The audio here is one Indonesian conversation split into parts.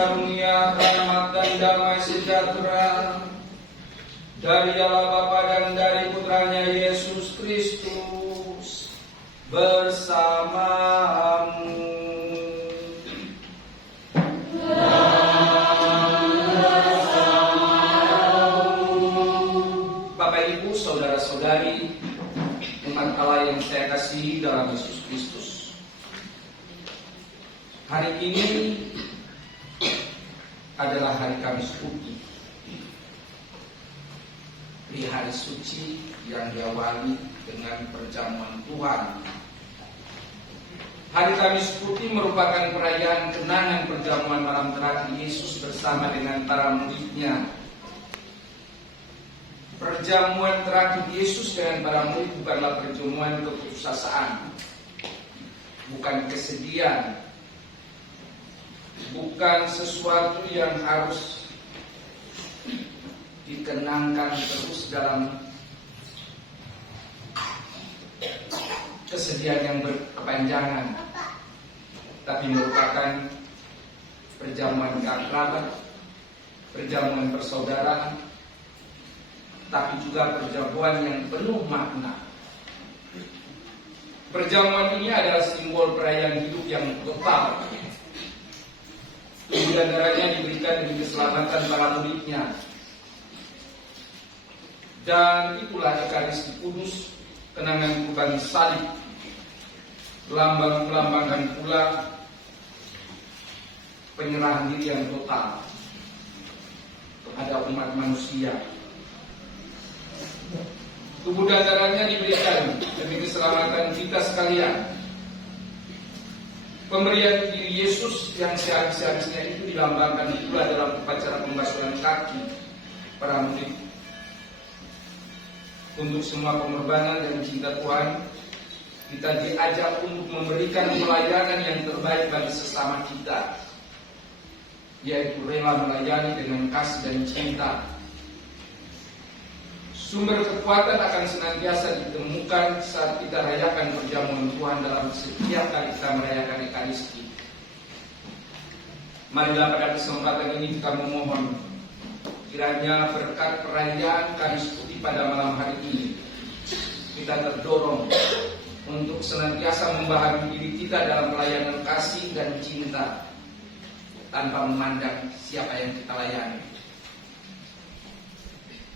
karunia, rahmat dan damai sejahtera dari Allah Bapa dan dari Putranya Yesus Kristus bersamamu. Bapak Ibu, saudara-saudari, umat Allah yang saya kasihi dalam Yesus Kristus, hari ini adalah hari Kamis Putih, di hari suci yang diawali dengan perjamuan Tuhan. Hari Kamis Putih merupakan perayaan kenangan perjamuan malam terakhir Yesus bersama dengan para muridnya. Perjamuan terakhir Yesus dengan para murid bukanlah perjamuan keputusasaan, bukan kesedihan, bukan sesuatu yang harus dikenangkan terus dalam kesedihan yang berkepanjangan, tapi merupakan perjamuan keakraban, perjamuan persaudaraan, tapi juga perjamuan yang penuh makna. Perjamuan ini adalah simbol perayaan hidup yang total. Tubuh dan darahnya diberikan demi keselamatan para muridnya. Dan itulah Ekaristi Kudus, kenangan kurban salib, melambangkan pula penyerahan diri yang total kepada umat manusia. Tubuh dan darahnya diberikan demi keselamatan kita sekalian. Pemberian diri Yesus yang sehabis-habisnya itu dilambangkan pula dalam upacara pembasuhan kaki para murid. Untuk semua pengorbanan dan cinta Tuhan, kita diajak untuk memberikan pelayanan yang terbaik bagi sesama kita, yaitu rela melayani dengan kasih dan cinta. Sumber kekuatan akan senantiasa ditemukan saat kita rayakan perjamuan Tuhan dalam setiap kali kita merayakan Ekaristi. Marilah pada kesempatan ini kita memohon kiranya berkat perayaan Kamis Putih pada malam hari ini, kita terdorong untuk senantiasa membaharui diri kita dalam pelayanan kasih dan cinta tanpa memandang siapa yang kita layani.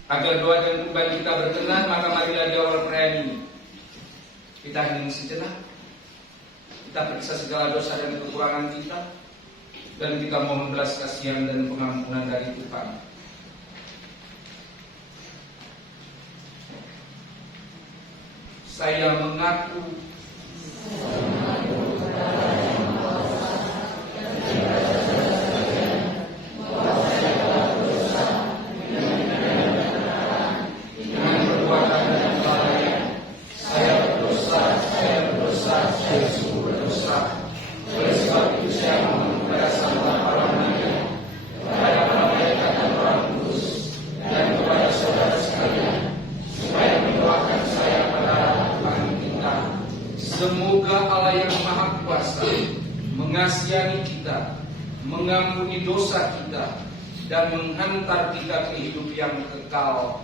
Agar doa dan kurban kita berkenan, maka marilah di awal perayaan ini kita hening sejenak, kita periksa segala dosa dan kekurangan kita, dan kita mohon belas kasihan dan pengampunan dari Tuhan. Saya mengaku semoga Allah yang Maha Kuasa mengasihani kita, mengampuni dosa kita, dan menghantar kita ke hidup yang kekal.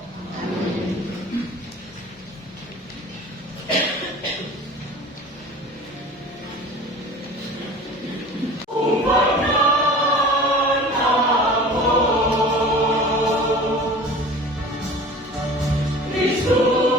Kristus,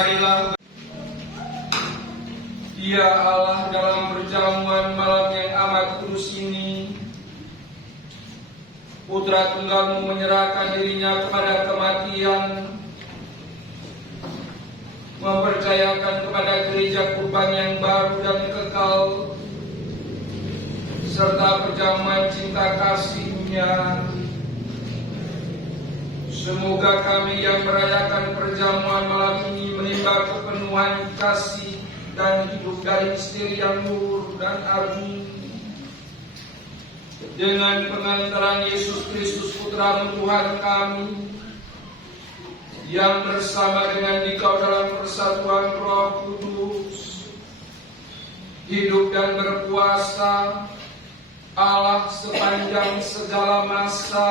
Marilah Ya Allah, dalam perjamuan malam yang amat kudus ini, Putra Tunggal-Mu menyerahkan dirinya kepada kematian, mempercayakan kepada gereja kurban yang baru dan kekal, serta perjamuan cinta kasih-Nya. Semoga kami yang merayakan perjamuan malam ini menimba kepenuhan kasih dan hidup dari misteri yang nur dan agung. Dengan pengantaran Yesus Kristus Putra-Mu Tuhan kami, yang bersama dengan Dikau dalam persatuan Roh Kudus, hidup dan berkuasa Allah sepanjang segala masa.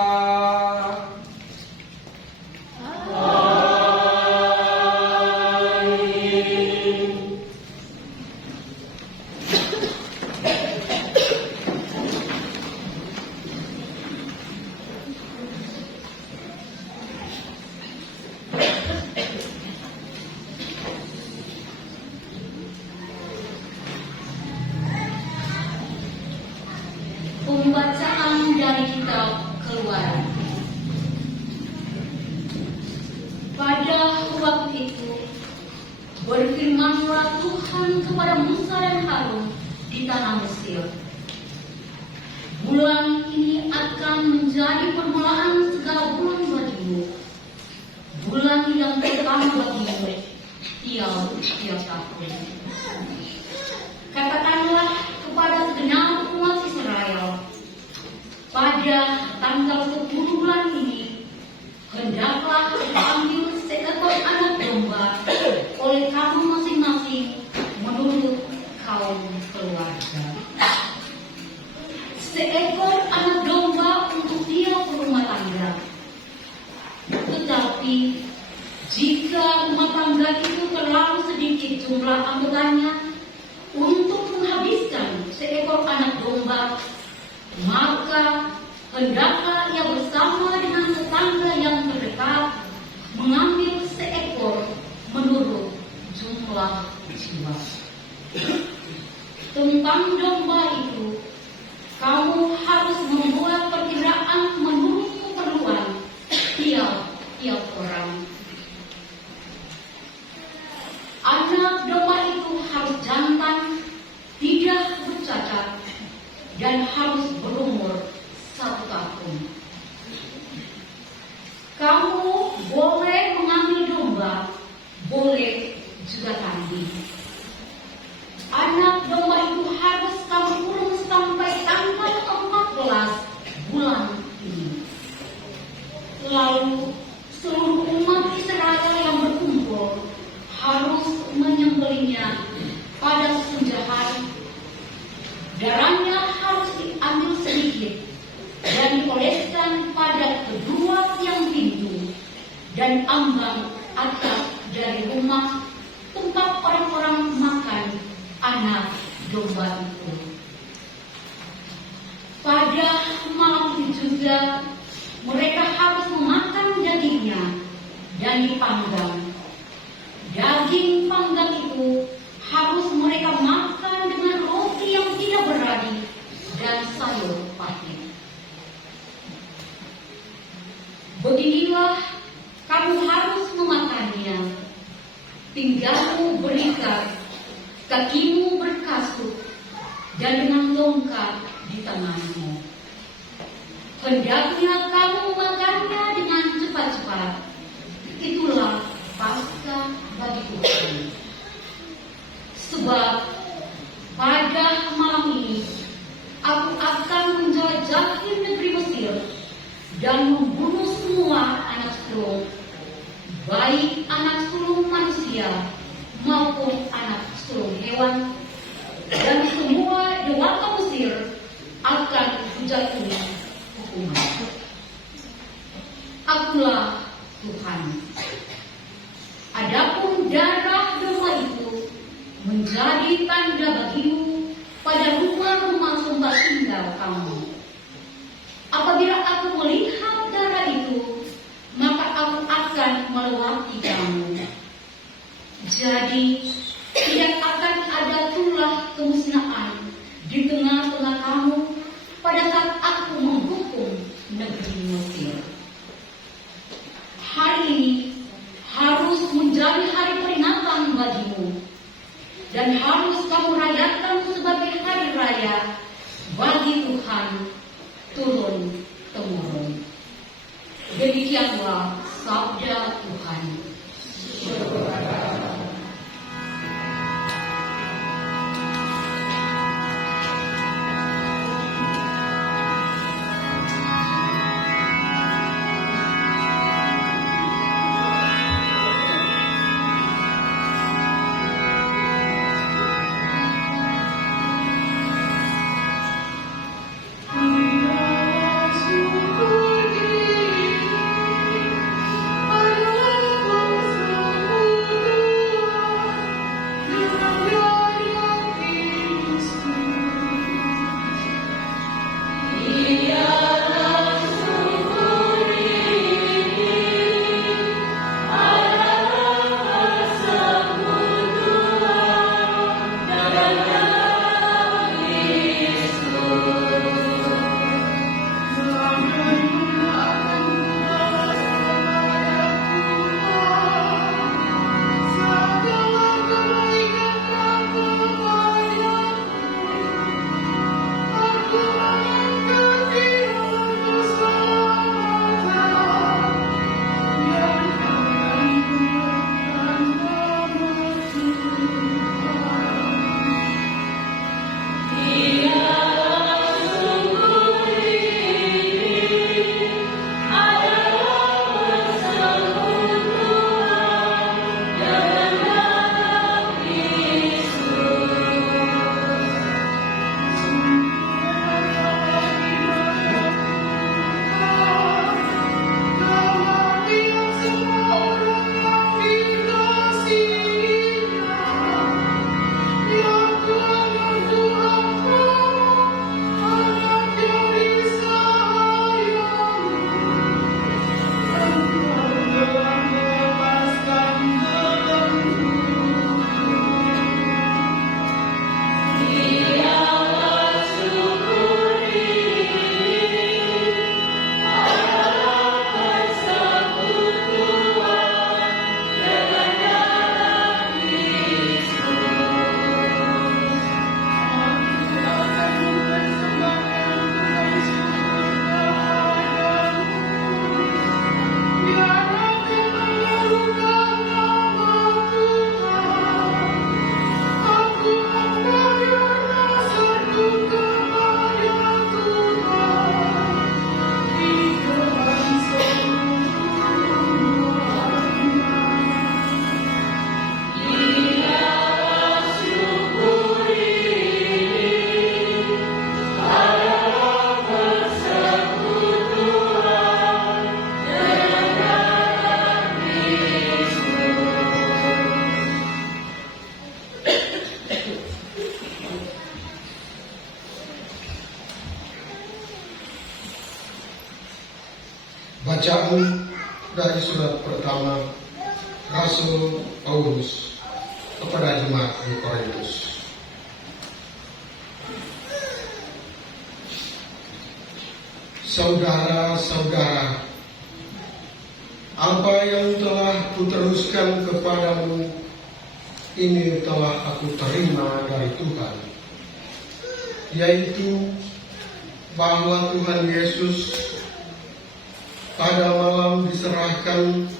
Pembacaan dari kitab Keluaran. Pada waktu itu berfirmanlah Tuhan kepada Musa dan Harun di tanah Mesir. Bulan ini akan menjadi permulaan segala bulan bagimu, bulan yang pertama bagimu tiap tahun. Katakanlah kepada segenap umat Israel, pada tanggal 10 bulan ini hendaklah diambil seekor anak domba oleh kamu masing-masing menurut kaum keluarga. Seekor anak domba untuk tiap rumah tangga. Tetapi jika rumah tangga itu terlalu sedikit jumlah anggotanya untuk menghabiskan seekor anak domba, maka hendaklah ia bersama dengan tetangga yang terdekat mengambil seekor menurut jumlah jiwa. Tentang domba itu, kamu harus membuat perkiraan menurut keperluan tiap orang. Anak domba itu harus jantan, tidak bercacat, dan harus berumur 1 tahun. Kamu boleh mengambil domba, boleh juga kambing. Anak domba itu harus kamu kurung sampai tanggal 14 bulan ini. Lalu seluruh umat Israel yang berkumpul harus menyembelihnya pada sesudah hari. Darahnya harus diambil sedikit dan dioleskan pada kedua tiang pintu dan ambang atas dari rumah tempat orang-orang makan anak domba itu. Pada malam itu juga mereka harus memakan dagingnya dan dipanggang. Daging panggang itu harus mereka makan dengan roti yang tidak beradi dan sayur pahit. Beginilah kamu harus memakannya. Pinggangmu berikat, kakimu berkasut, dan dengan tongkat di tanganmu. Hendaknya kamu memakannya dengan cepat-cepat. Itulah Paskah bagi Tuhan. Sebab pada malam ini aku akan menjelajahi negeri Mesir dan membunuh semua anak sulung, baik anak sulung manusia maupun anak sulung hewan, dan semua dewata Mesir akan dijatuhi hukuman. Akulah Tuhan. Adapun darah domba itu menjadi tanda bagimu pada rumah-rumah tempat tinggal kamu. Apabila aku melihat darah itu, maka aku akan melewati kamu. Jadi tidak akan ada tulah kemusnahan di tengah-tengah kamu pada saat aku menghukum negeri Mesir. Hari ini harus menjadi hari peringatan bagimu, dan harus kamu rayakan sebagai hari raya bagi Tuhan turun-temurun. Demikianlah sabda Tuhan. Bacaan dari surat pertama Rasul Paulus kepada jemaat di Korintus. Saudara-saudara, apa yang telah kuteruskan kepadamu ini telah aku terima dari Tuhan, yaitu bahwa Tuhan Yesus pada malam diserahkan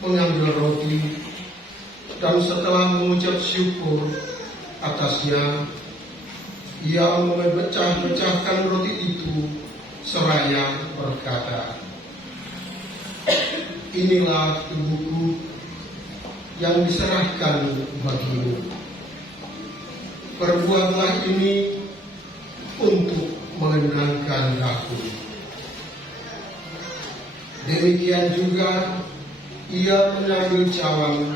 mengambil roti, dan setelah mengucap syukur atasnya, ia memecah-mecahkan roti itu seraya berkata, "Inilah tubuhku yang diserahkan bagimu. Perbuatlah ini untuk mengenangkan aku." Demikian juga ia mengambil cawan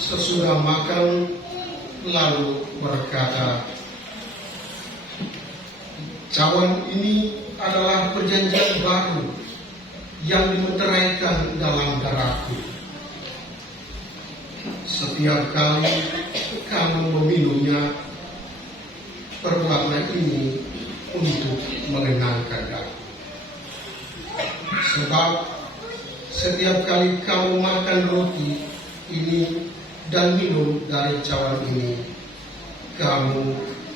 sesudah makan, lalu berkata, "Cawan ini adalah perjanjian baru yang dimeteraikan dalam darahku. setiap kali kamu meminumnya, perbuatlah ini untuk mengenangkan aku. Sebab setiap kali kamu makan roti ini dan minum dari cawan ini, kamu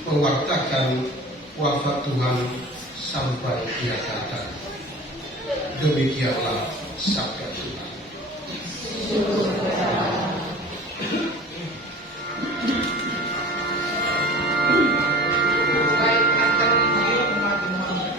mewartakan wafat Tuhan sampai Dia datang. Demikianlah sabda Tuhan. Baik antara dia umat Muhammad.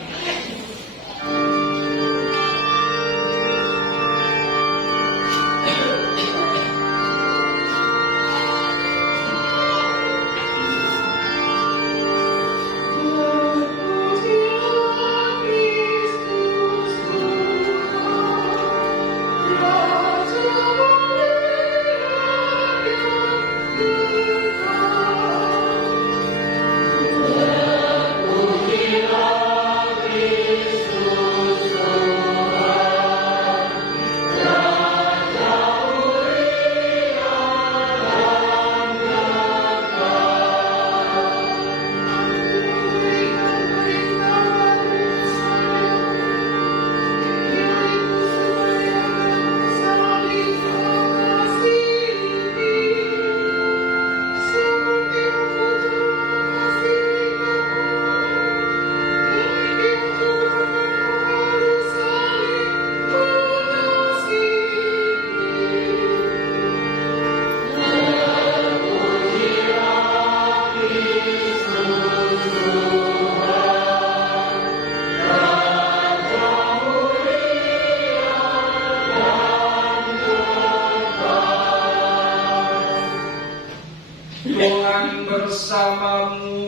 Tuhan bersamamu.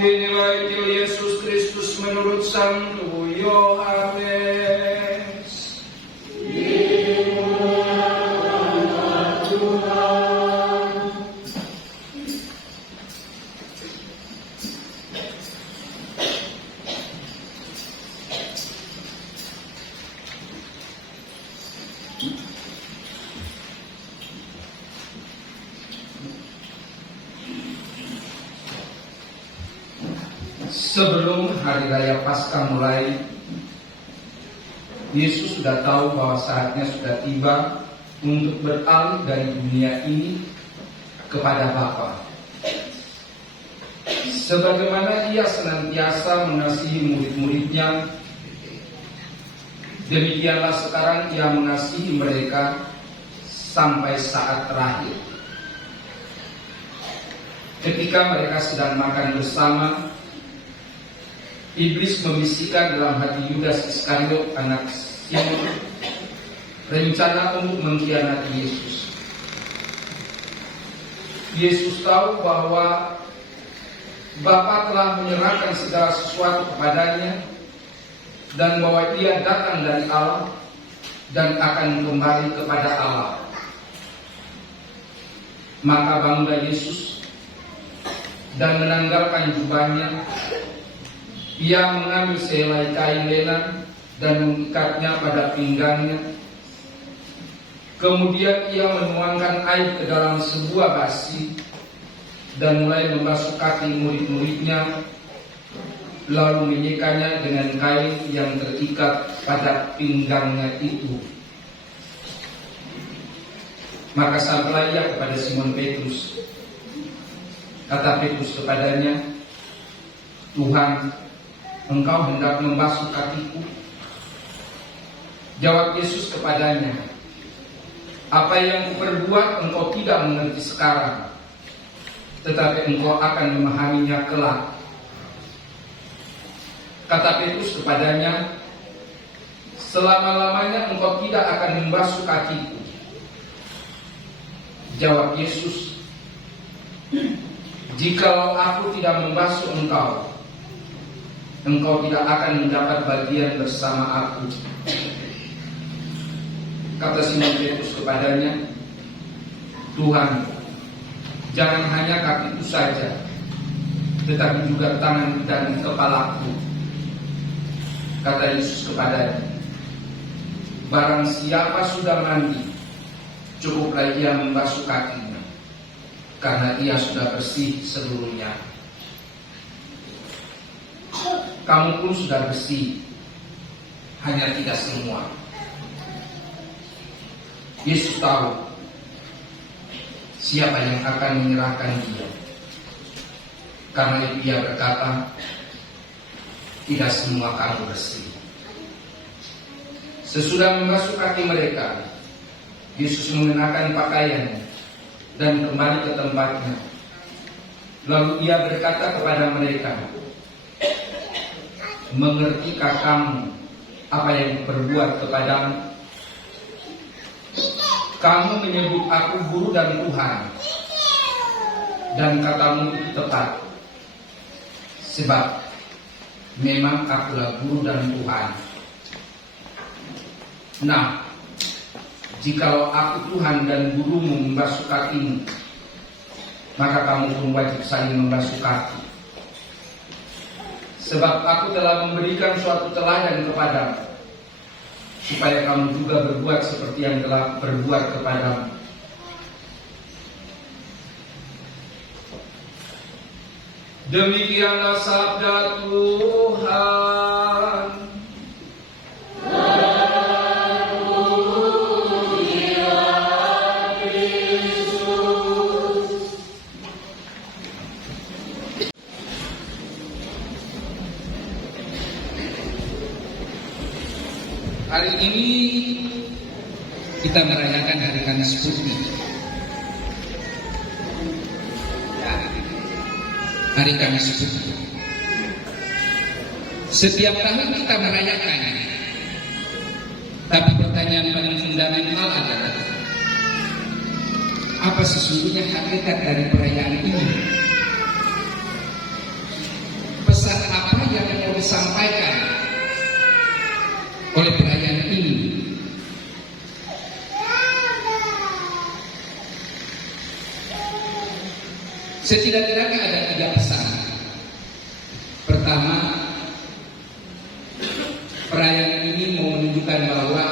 Inilah Injil Yesus Kristus menurut Santo Yohanes. Sebelum hari raya Paskah mulai, Yesus sudah tahu bahwa saatnya sudah tiba untuk beralih dari dunia ini kepada Bapa. Sebagaimana Ia senantiasa mengasihi murid-muridnya, demikianlah sekarang Ia mengasihi mereka sampai saat terakhir. Ketika mereka sedang makan bersama, Iblis membisikkan dalam hati Yudas Iskariot anak Simon rencana untuk mengkhianati Yesus. Yesus tahu bahwa Bapa telah menyerahkan segala sesuatu kepadanya dan bahwa Ia datang dari Allah dan akan kembali kepada Allah. Maka bangunlah Yesus dan menanggalkan jubahnya. Ia mengambil sehelai kain lenan dan mengikatnya pada pinggangnya. Kemudian ia menuangkan air ke dalam sebuah basi dan mulai membasuh kaki murid-muridnya, lalu menyekanya dengan kain yang terikat pada pinggangnya itu. Maka sampailah ia kepada Simon Petrus. Kata Petrus kepadanya, "Tuhan, Engkau hendak membasuh kakiku?" Jawab Yesus kepadanya, "Apa yang kuperbuat engkau tidak mengerti sekarang, tetapi engkau akan memahaminya kelak." Kata Petrus kepadanya, "Selama-lamanya engkau tidak akan membasuh kakiku." Jawab Yesus, "Jikalau aku tidak membasuh engkau, engkau tidak akan mendapat bagian bersama aku." Kata Simon Petrus kepadanya, "Tuhan, jangan hanya kakiku saja, tetapi juga tangan dan kepalaku." Kata Yesus kepadanya, barang siapa sudah mandi, cukuplah ia membasuh kakinya, karena ia sudah bersih seluruhnya. Kamu pun sudah bersih, hanya tidak semua. Yesus tahu siapa yang akan menyerahkan dia. Karena itu ia berkata, tidak semua kamu bersih. Sesudah membasuh kaki mereka, Yesus mengenakan pakaiannya dan kembali ke tempatnya. Lalu ia berkata kepada mereka, mengertikah kamu apa yang berbuat kepadamu? Kamu menyebut aku guru dan Tuhan, dan katamu itu tepat. Sebab memang akulah guru dan Tuhan. Nah, jikalau aku Tuhan dan gurumu membasuh kakimu, maka kamu pun wajib saling membasuh kaki. Sebab aku telah memberikan suatu teladan kepadamu, supaya kamu juga berbuat seperti yang telah berbuat kepadamu. Demikianlah sabda Tuhan. Hari ini kita merayakan Hari Kamis Putih. Hari Kamis Putih. Setiap tahun kita merayakan. Tapi pertanyaan paling fundamental adalah, apa sesungguhnya hakikat dari perayaan ini? Pesan apa yang mau disampaikan oleh perayaan ini? Setidak-tidaknya ada 3 pesan. Pertama, perayaan ini mau menunjukkan bahwa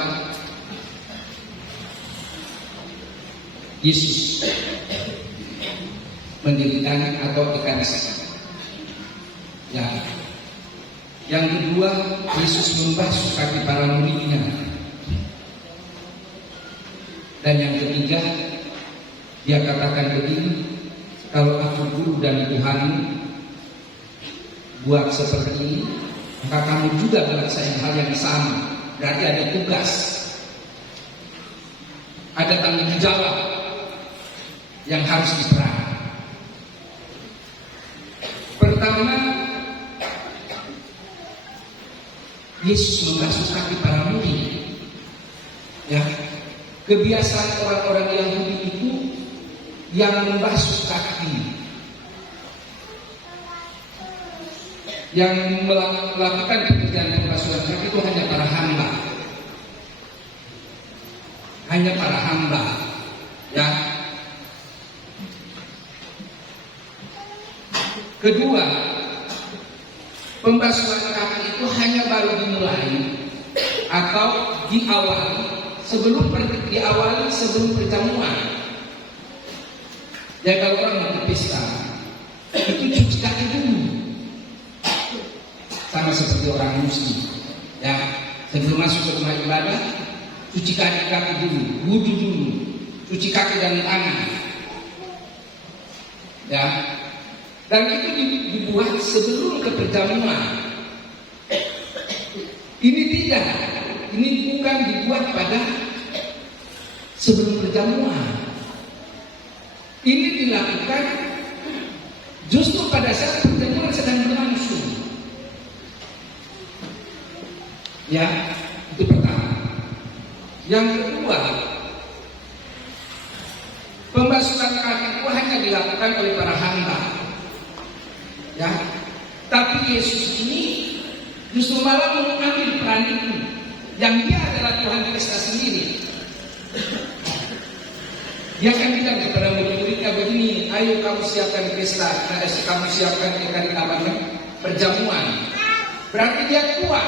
Yesus mendirikan atau ekaristia. Ya. Yang kedua, Yesus membasuh kaki para muridnya. Dan yang ketiga, dia katakan begini, kalau aku guru dan Tuhan buat seperti ini, maka kamu juga melaksanakan hal yang sama. Berarti ada tugas, ada tanggung jawab yang harus diperankan. Pertama, Yesus membasuh kaki para murid. Ya, kebiasaan orang-orang Yahudi itu yang membasuh kaki, yang melakukan pekerjaan pembasuhan kaki itu hanya para hamba. Hanya para hamba. Ya. Kedua, pembasuhan kaki itu hanya baru dimulai atau diawali sebelum perjamuan. Ya, kalau orang mau berpesta, itu cuci kaki dulu, sama seperti orang muslim. Ya, sebelum masuk ke rumah ibadah, cuci kaki dulu, wudu dulu, cuci kaki dan tangan. Ya, dan itu dibuat sebelum ke perjamuan. Ini tidak, ini bukan dibuat pada sebelum perjamuan. Ini dilakukan justru pada saat perjamuan sedang berlangsung. Ya, itu pertama. Yang kedua, pembasuhan kaki itu hanya dilakukan oleh para hamba. Ya, tapi Yesus ini justru malah mengambil peran itu, yang dia adalah Tuhan Kristus sendiri. Dia akan bilang kepada murid-muridnya begini, ayo kamu siapkan pesta, kamu siapkan ikan taman perjamuan. Berarti dia kuat.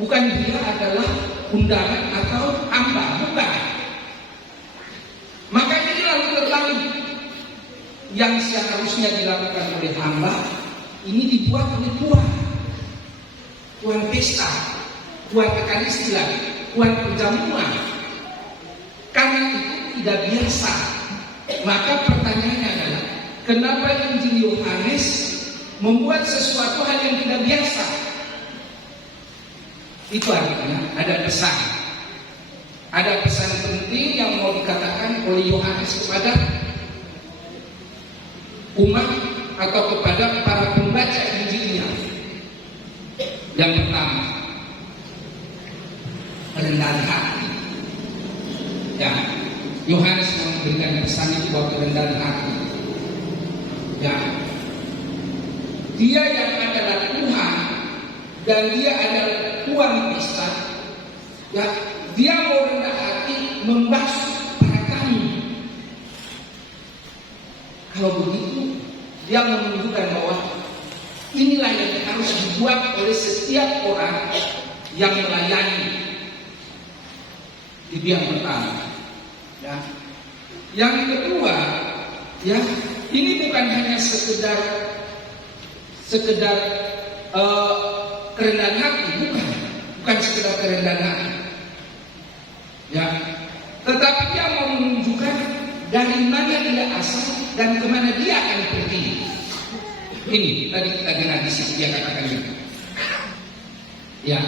Bukan dia adalah undangan atau hamba, bukan. Maka ini lalu terbalik. Yang seharusnya dilakukan oleh hamba, ini dibuat oleh Tuhan. Tuhan pesta, Tuhan ekaristilah, Tuhan perjamuan. Karena itu tidak biasa. Maka pertanyaannya adalah, kenapa Injil Yohanes membuat sesuatu hal yang tidak biasa? Itu artinya ada pesan. Ada pesan penting yang mau dikatakan oleh Yohanes kepada umat atau kepada para pembaca Injilnya. Yang pertama, kerendahan hati. Ya, Yohanes memberikan pesan itu bahwa kerendahan hati. Ya, dia yang adalah Tuhan dan dia adalah Tuhan pesta. Ya, dia mau rendah hati membasuh para kami. Kalau begitu, dia menunjukkan bahwa inilah yang harus dibuat oleh setiap orang yang melayani. Itu yang pertama. Ya. Yang kedua, ya, ini bukan hanya sekedar kerendahan hati, bukan sekedar kerendahan hati. Ya, tetapi dia mau menunjukkan dari mana dia asal dan kemana dia akan pergi. Ini tadi kita dengar di situ dia katakan itu. Ya,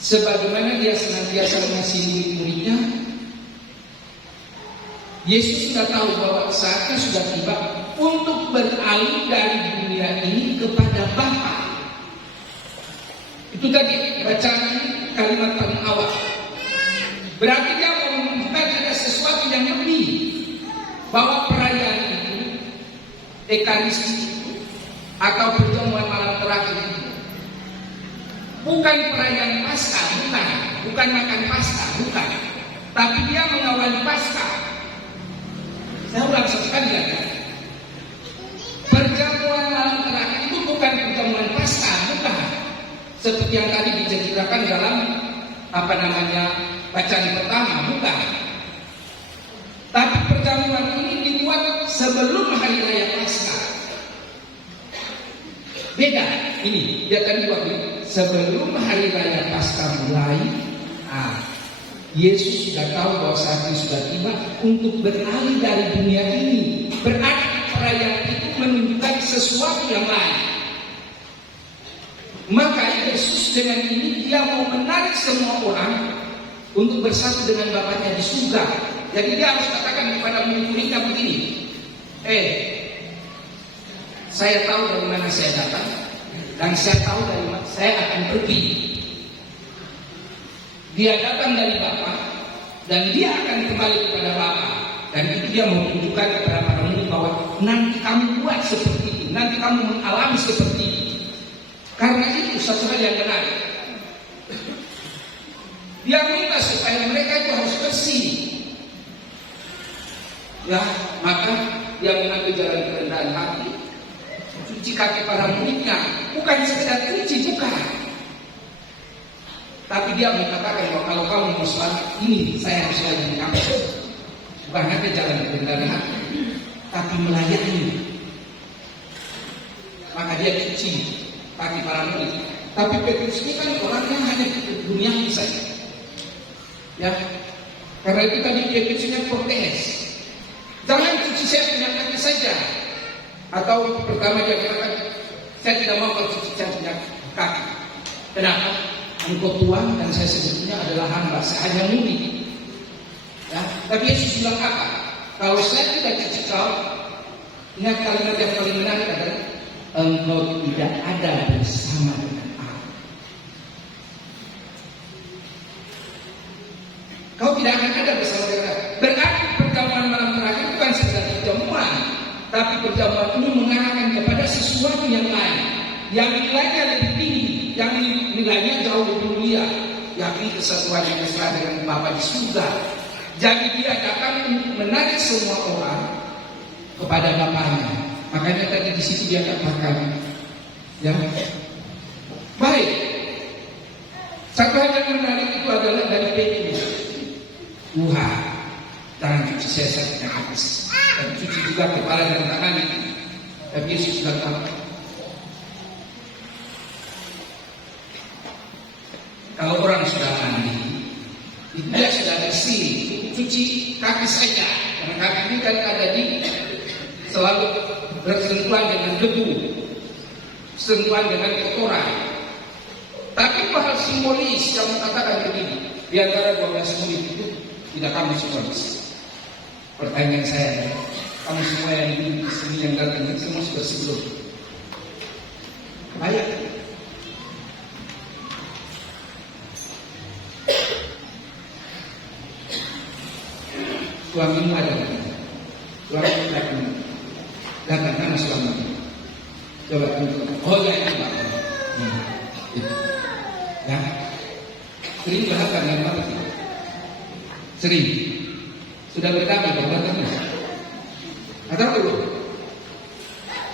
sebagaimana dia senantiasa mengasihi murid-muridnya, Yesus sudah tahu bahwa saatnya sudah tiba untuk beralih dari dunia ini kepada Bapa. Itu tadi bacaan kalimat paling awal. Berarti dia menunjukkan ada sesuatu yang lebih, bahwa perayaan itu, ekaristi atau perjamuan malam terakhir itu bukan perayaan Paskah, bukan makan Paskah, bukan. Tapi dia mengawali Paskah. Saya ulang sekali lagi. Perjamuan malam terakhir itu bukan perjamuan Paskah, bukan. Seperti yang tadi diceritakan dalam bacaan pertama, bukan. Tapi perjamuan ini dibuat sebelum hari raya Paskah. Beda, ini dia tadi buat ini. Sebelum hari raya Paskah mulai, Yesus sudah tahu bahwa saatnya sudah tiba untuk beralih dari dunia ini. Berarti perayaan itu menunjukkan sesuatu yang lain. Maka Yesus dengan ini dia mau menarik semua orang untuk bersatu dengan Bapaknya di surga. Jadi dia harus katakan kepada murid-muridnya begini, saya tahu dari mana saya datang dan saya tahu dari mana saya akan pergi. Dia datang dari Bapa dan dia akan kembali kepada Bapa. Dan itu dia menunjukkan kepada para murid bahwa nanti kamu buat seperti itu, nanti kamu mengalami seperti itu. Karena itu satu hal yang benar. Dia minta supaya mereka itu harus bersih. Ya, maka dia mengambil jalan kerendahan hati, cuci kaki para muridnya, bukan sekedar cuci, bukan. Tapi dia mengatakan bahwa kalau kamu mau selamat, ini saya harus layani kamu. Bukan hanya jalan kerendahan hati, tapi melayani. Maka dia cuci kaki para murid. Tapi Petrus ini kan orangnya hanya dunia saja. Ya, karena itu tadi Petrusnya protes. Jangan cuci saya punya kaki saja. Atau pertama dia katakan, saya tidak mau kalau cuci saya punya kaki. Kenapa? Engkau Tuhan dan saya sebetulnya adalah hamba, saya hanya murid. Ya, tapi Yesus bilang apa? Kalau saya tidak cuci kau, ingat kalimat yang paling menarik adalah engkau tidak ada bersama dengan aku. Kau tidak akan ada bersama dengan aku. Berarti perjamuan malam terakhir bukan sekedar perjamuan, tapi perjamuan ini mengarahkan kepada sesuatu yang lain, yang nilainya lebih tinggi, yang nilainya jauh lebih mulia, yakni kesatuan yang mesra dengan Bapa di surga. Jadi dia datang menarik semua orang kepada Bapaknya. Makanya tadi di situ dia katakan, ya, baik, Yang menarik itu adalah dari Petrus. Wah, tangan cuci saya sakitnya habis. Dan cuci juga kepala dan tangan. Tapi Yesus bilang apa? Kalau orang sudah mandi, dia sudah bersih, cuci kaki saja. Karena kaki ini kan ada di selalu bersentuhan dengan debu, sentuhan dengan kotoran. Tapi hal simbolis yang mengatakan begini, di antara 12 murid itu tidak kamu semua bersih. Pertanyaan saya, kamu semua yang di sini yang datang semua sudah sebelum? Ayo. Suamimu ada di mana? Suamimu datang karena suamimu. Coba tunjukkan. Oh ya ini Pak. Ya. Sering berapa dengan Pak? Sering. Sudah berdamai perbuatannya? Atau belum?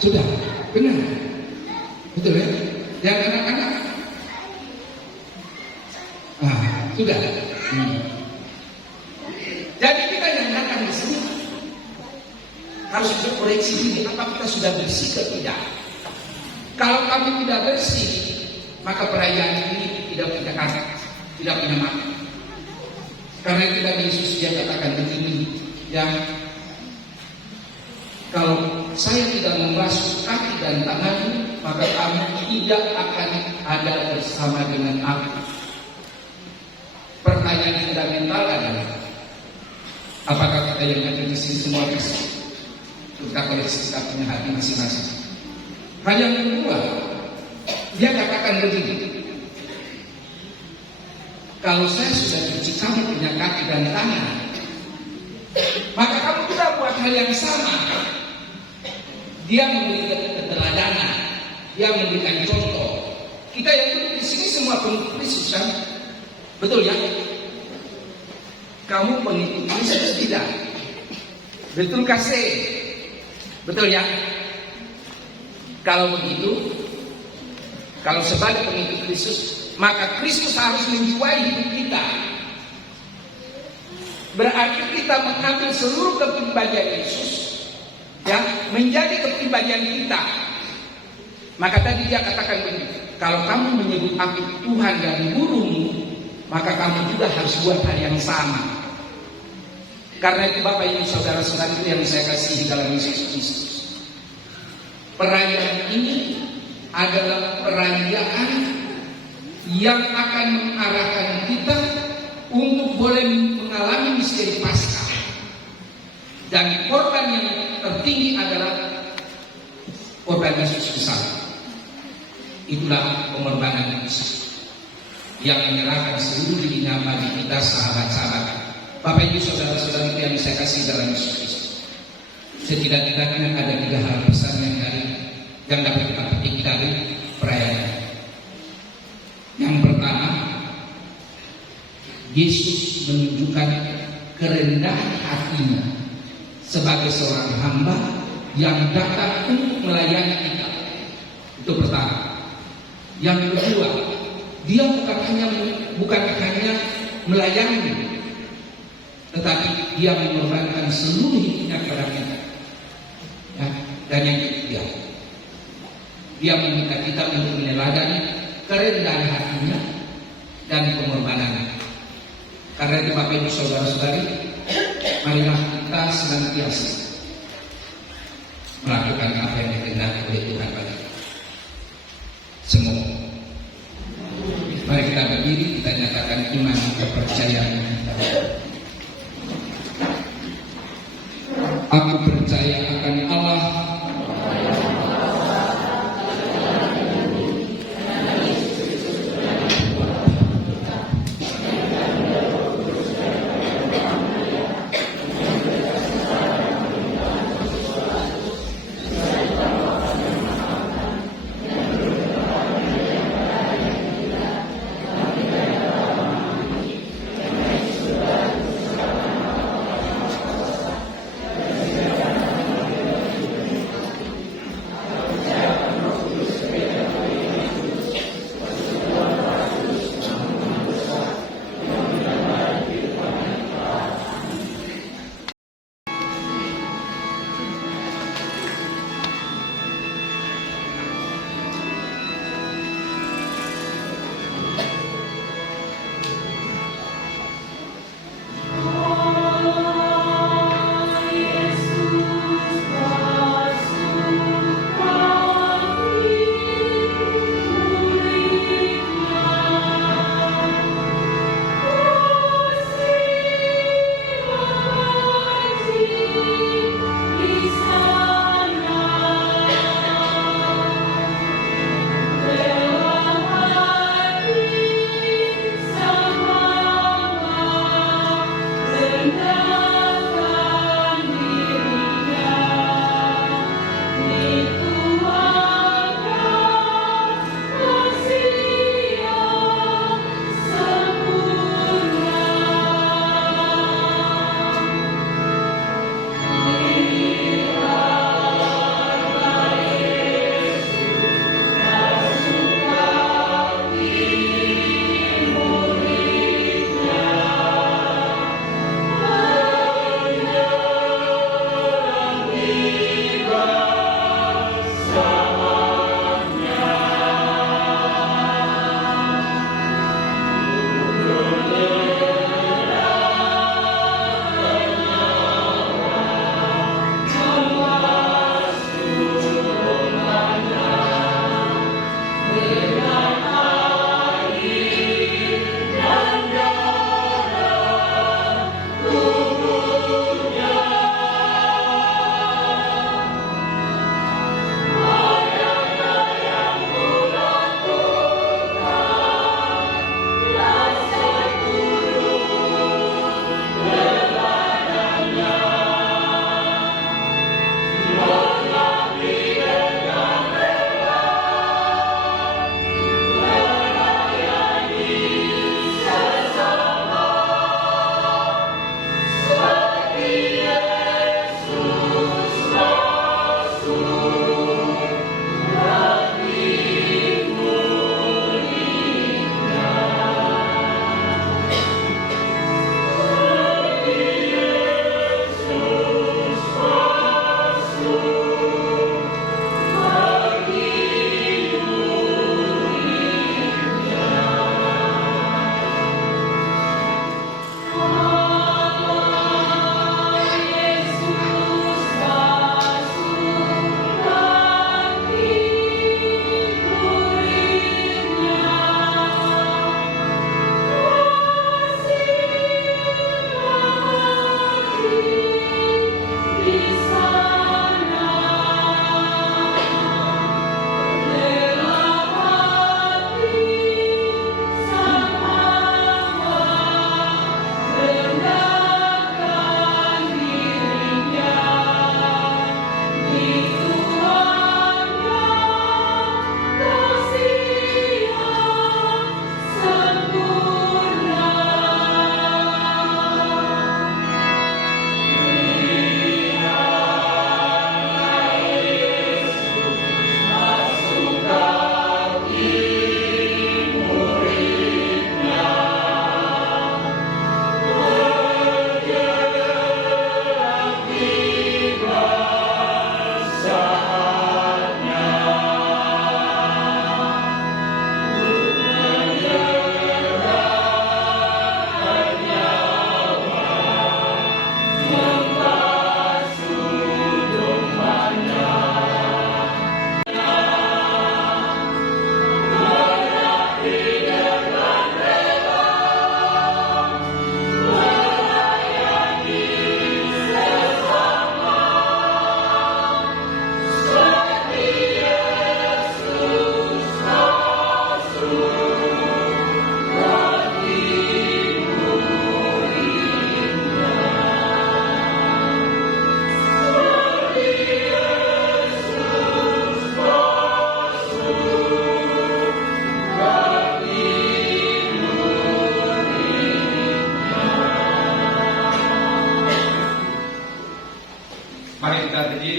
Sudah. Benar. Betul ya? Yang anak-anak? Sudah. Jadi kita yang datang di sini harus berkoreksi diri, apa kita sudah bersih atau tidak. Kalau kami tidak bersih, maka perayaan ini tidak punya kasih, tidak punya makna. Karena itu Nabi Yesus dia katakan begini, yang kalau saya tidak membasuh kaki dan tangan, maka kamu tidak akan ada bersama dengan aku. Pertanyaan fundamental adalah, apakah kita yang ada di sini semua bisa? Kita koleksi kita punya hati masing-masing. Hal yang kedua, dia katakan begini, kalau saya sudah cuci kamu punya kaki dan tangan, maka kamu tidak buat hal yang sama. Dia memberikan keteladanan, dia memberikan contoh. Kita yang duduk di sini semua pengikut Kristus kan? Betul ya? Kamu pengikut Kristus tidak? Betul kasih? Betul ya? Kalau begitu, kalau sebagai pengikut Kristus, maka Kristus harus menjiwai hidup kita. Berarti kita mengambil seluruh kepribadian Yesus yang menjadi kepribadian kita. Maka tadi dia katakan begini, kalau kamu menyebut aku Tuhan dan gurumu, maka kamu juga harus buat hal yang sama. Karena itu Bapak Ibu saudara-saudara itu yang saya kasihi dalam Yesus Kristus. Perayaan ini adalah perayaan yang akan mengarahkan kita untuk boleh mengalami misteri Paskah. Dan korban yang tertinggi adalah korban Yesus besar. Itulah pengorbanan Yesus yang menyerahkan seluruh dirinya bagi kita sahabat-sahabat. Bapak Ibu saudara-saudara yang saya kasih dalam Yesus Kristus. Setidak-tidaknya ada 3 hal besar yang dapat kita petik dari perayaan. Yang pertama, Yesus menunjukkan kerendahan hatinya sebagai seorang hamba yang datang untuk melayani kita. Itu pertama. Yang kedua, dia bukan hanya melayani, tetapi dia mengorbankan seluruh hidupnya kepada kita. Ya. Dan yang ketiga, dia meminta kita untuk meneladani kerendahan hatinya dan pengorbanannya. Karena itu Bapak Ibu saudara-saudari, marilah kita senantiasa melakukan apa yang dikehendaki oleh Tuhan bagi kita. Semua. Mari kita berdiri, kita nyatakan iman kepercayaan kita. Aku percaya akan Allah,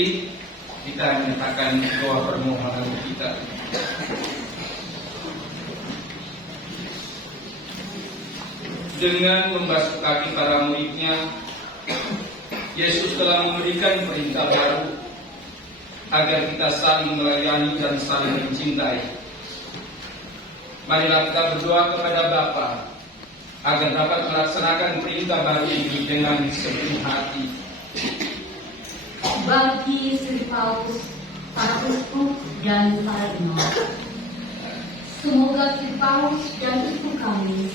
berdiri, kita menyatakan doa permohonan kita. Dengan membasuh kaki para muridnya, Yesus telah memberikan perintah baru agar kita saling melayani dan saling mencintai. Marilah kita berdoa kepada Bapa agar dapat melaksanakan perintah baru ini dengan sepenuh hati. Bagi Sri Paulus, para uskup dan para imam, semoga Sri Paulus dan uskup kami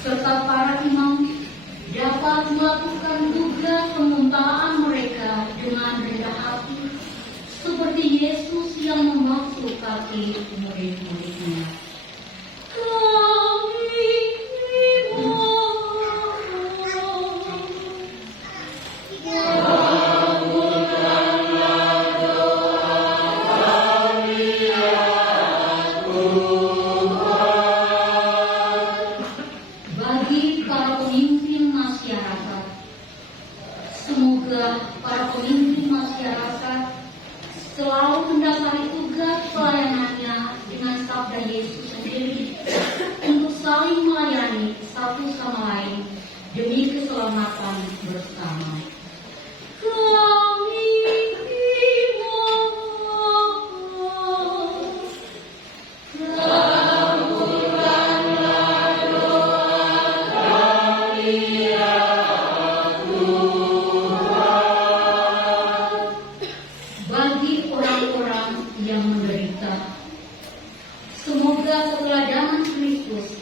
serta para imam dapat melakukan tugas pengumpaan mereka dengan rendah hati, seperti Yesus yang membasuh kaki murid-muridnya. Kami bagi para pemimpin masyarakat, semoga para pemimpin masyarakat selalu mendasari tugas pelayanannya dengan sabda Yesus sendiri untuk saling melayani satu sama lain demi keselamatan bersama. Kami bagi orang-orang yang menderita, semoga keteladanan Kristus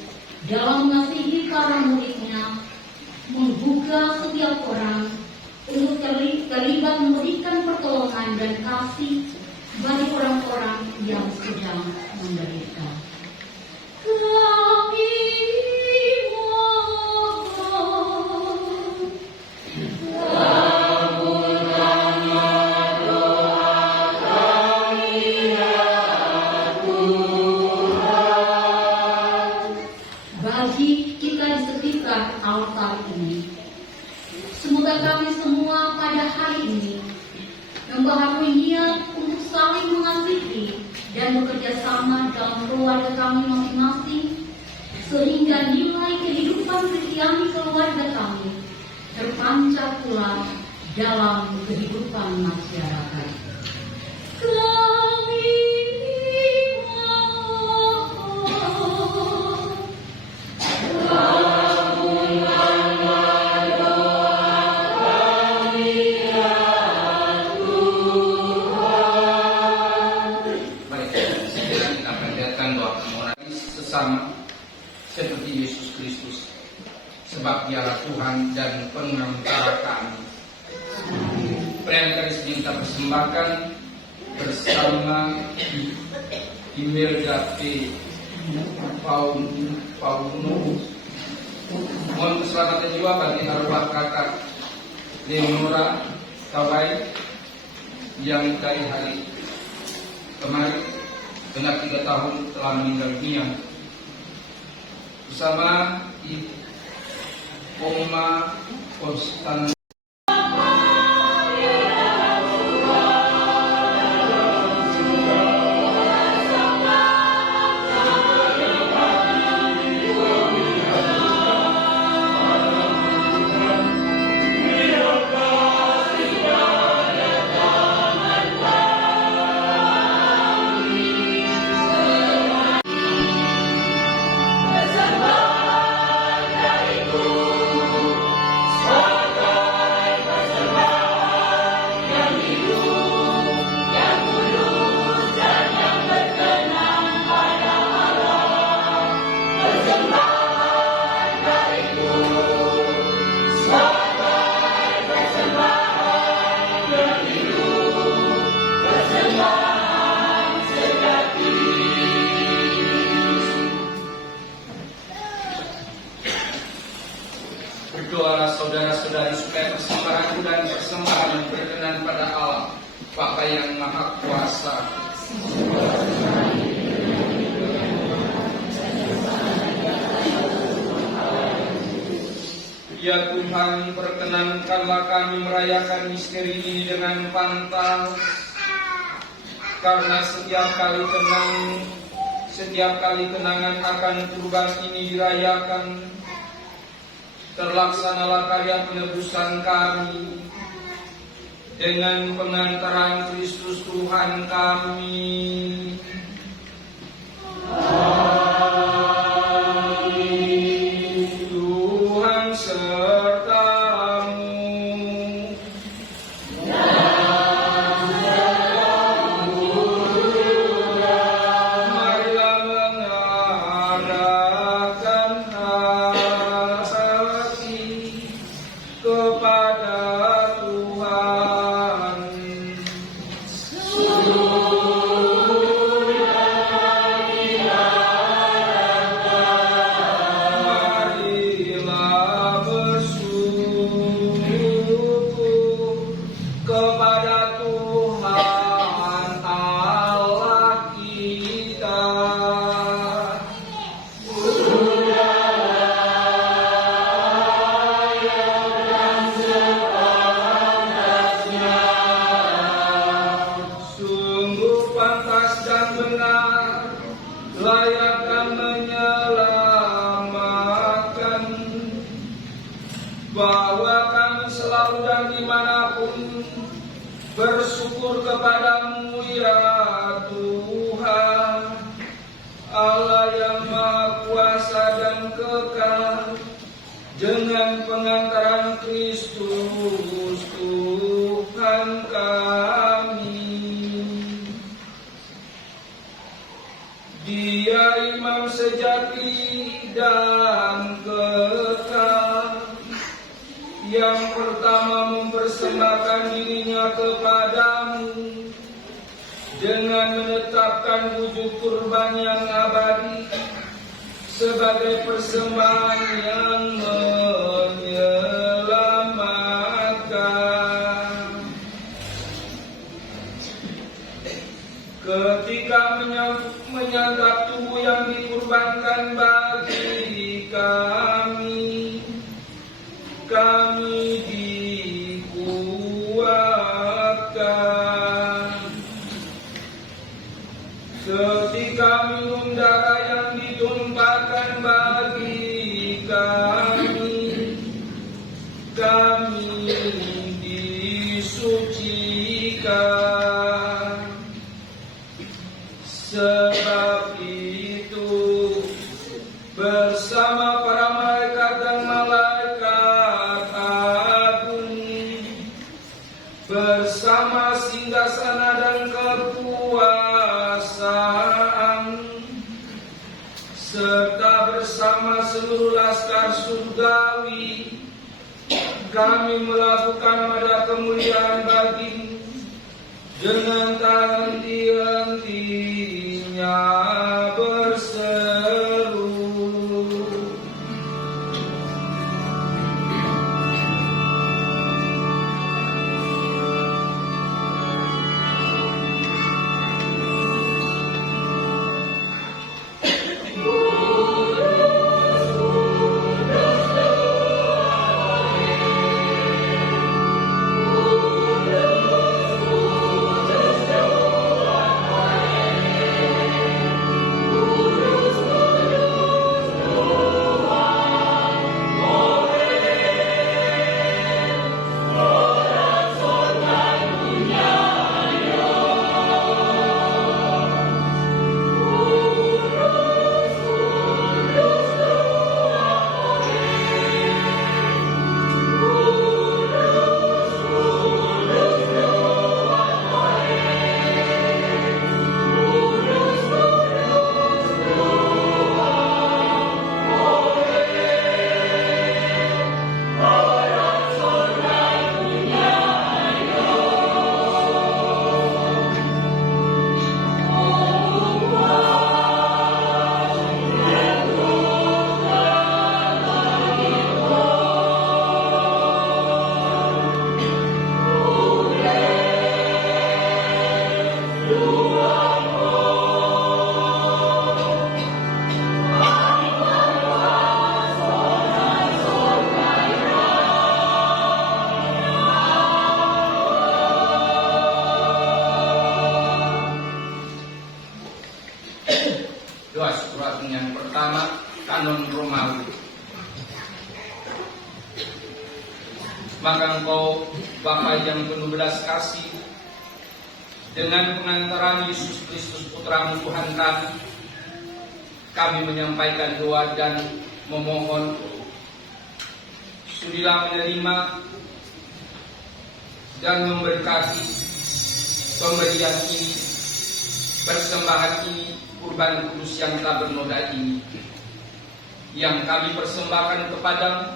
dalam mengasihi para muridnya menggugah setiap orang untuk terlibat memberikan pertolongan dan kasih bagi orang-orang yang sedang menderita. Kami bagi kita di sekitar altar ini, semoga kami semua pada hari ini membaharui niat untuk saling mengasihi dan bekerja sama dalam keluarga kami masing-masing, sehingga nilai kehidupan Kristiani keluarga kami terpancar pula dalam kehidupan masyarakat. Kami sesama seperti Yesus Kristus, sebab Dialah Tuhan dan pengantara kami. Perayaan Karisma kita persembahkan bersama Imelda P. Pauno. Mohon keselamatan jiwa bagi arwah kakak Leonora Kawai yang dari hari kemarin dengan 3 tahun telah meninggal dunia, bersama Ibu Oma Konstantin. Berdoalah saudara-saudari supaya persembahanku dan persembahan yang berkenan pada Allah Bapa yang Maha Kuasa Ya Tuhan, perkenankanlah kami merayakan misteri ini dengan pantas, karena setiap kali kenangan akan kurban ini dirayakan, terlaksanalah karya penebusan kami dengan pengantaran Kristus Tuhan kami. Tuhan sertamu. Marilah mengarahkan hati kepada Tuhan. Marilah bersyukur kepada Tuhan Allah kita. Sungguh pantas dan benar, layak dan menyelamatkan, bahwa kami selalu dan dimanapun bersyukur kepadamu ya Tuhan, Allah yang Maha Kuasa dan kekal, dengan pengantaran Kristus Tuhan kami. Dia imam sejati dan kekal, yang pertama mempersembahkan dirinya kepadamu dengan menetapkan wujud kurban yang abadi sebagai persembahan yang menyelamatkan. Ketika menyantap tubuh yang dikurbankan bagi kami dikuatkan. Ketika minum darah yang ditumpahkan bagi kami disucikan. Sebab itu, bersama para malaikat dan malaikat agung, bersama singgasana dan kekuasaan, serta bersama seluruh laskar surgawi, kami melakukan mada kemuliaan bagimu dengan tak henti-hentinya berseru. Doa surat yang pertama, Kanon Romawi. Maka Engkau, Bapa yang penuh belas kasih, dengan pengantaran Yesus Kristus Putra-Mu Tuhan kami menyampaikan doa dan memohon, sudilah menerima dan memberkati pemberian ini, persembahan ini, kurban kudus yang tak bernoda ini, yang kami persembahkan kepadamu,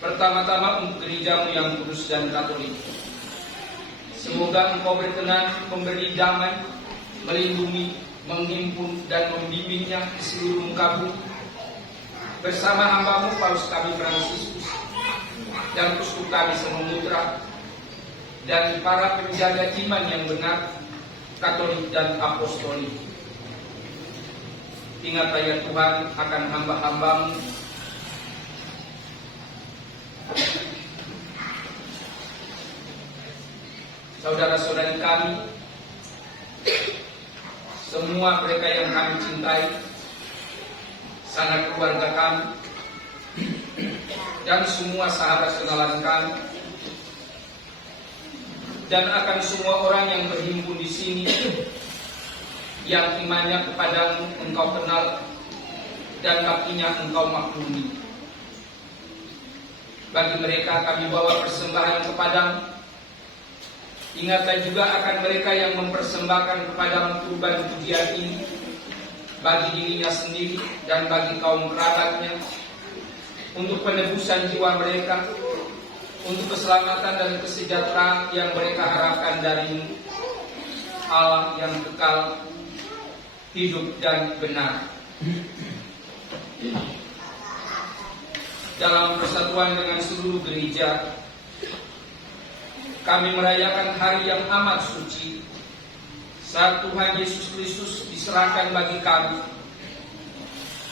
pertama-tama untuk gereja-Mu yang kudus dan katolik. Semoga Engkau berkenan memberi damai, melindungi, menghimpun dan membimbingnya di seluruh muka bumi, bersama hamba-Mu Paus kami Fransiskus dan uskup kami Sememutra, dan para penjaga iman yang benar, Katolik dan Apostolik. Ingatlah ya Tuhan akan hamba-hamba-Mu saudara-saudari kami, semua mereka yang kami cintai, sanak keluarga kami, dan semua sahabat kenalan kami, dan akan semua orang yang berhimpun di sini, yang imannya kepadamu Engkau kenal, dan baktinya Engkau maklumi. Bagi mereka kami bawa persembahan kepadamu. Ingatlah juga akan mereka yang mempersembahkan kepadamu kurban pujian ini, bagi dirinya sendiri dan bagi kaum kerabatnya, untuk penebusan jiwa mereka, untuk keselamatan dan kesejahteraan yang mereka harapkan dari Allah yang kekal, hidup dan benar. Dalam persatuan dengan seluruh gereja, kami merayakan hari yang amat suci, saat Tuhan Yesus Kristus diserahkan bagi kami.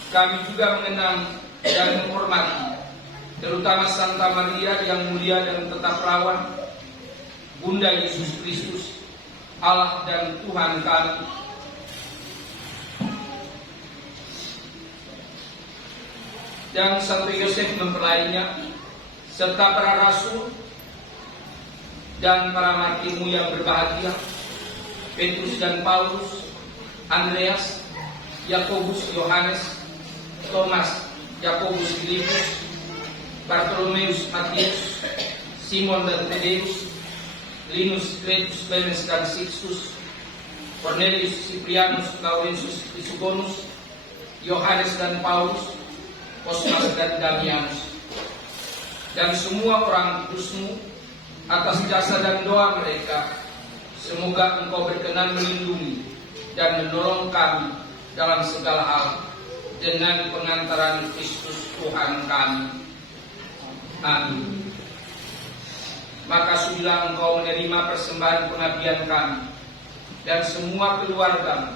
Kami juga mengenang dan menghormati, terutama Santa Maria yang mulia dan tetap perawan, Bunda Yesus Kristus, Allah dan Tuhan kami. Dan Santo Yosef mempelainya, serta para rasul dan para martirmu yang berbahagia, Petrus dan Paulus, Andreas, Yakobus, Yohanes, Thomas, Yakobus, Filipus, Bartolomeus, Matius, Simon dan Tadeus, Linus, Cletus, Clemens dan Sixtus, Cornelius, Cyprianus, Laurentius, Chrysogonus, Yohanes dan Paulus, Cosmas dan Damianus, dan semua orang kudus-Mu, atas jasa dan doa mereka, semoga Engkau berkenan melindungi dan menolong kami dalam segala hal, dengan pengantaran Kristus Tuhan kami. Amin. Maka sudilah Engkau menerima persembahan pengabdian kami dan semua keluarga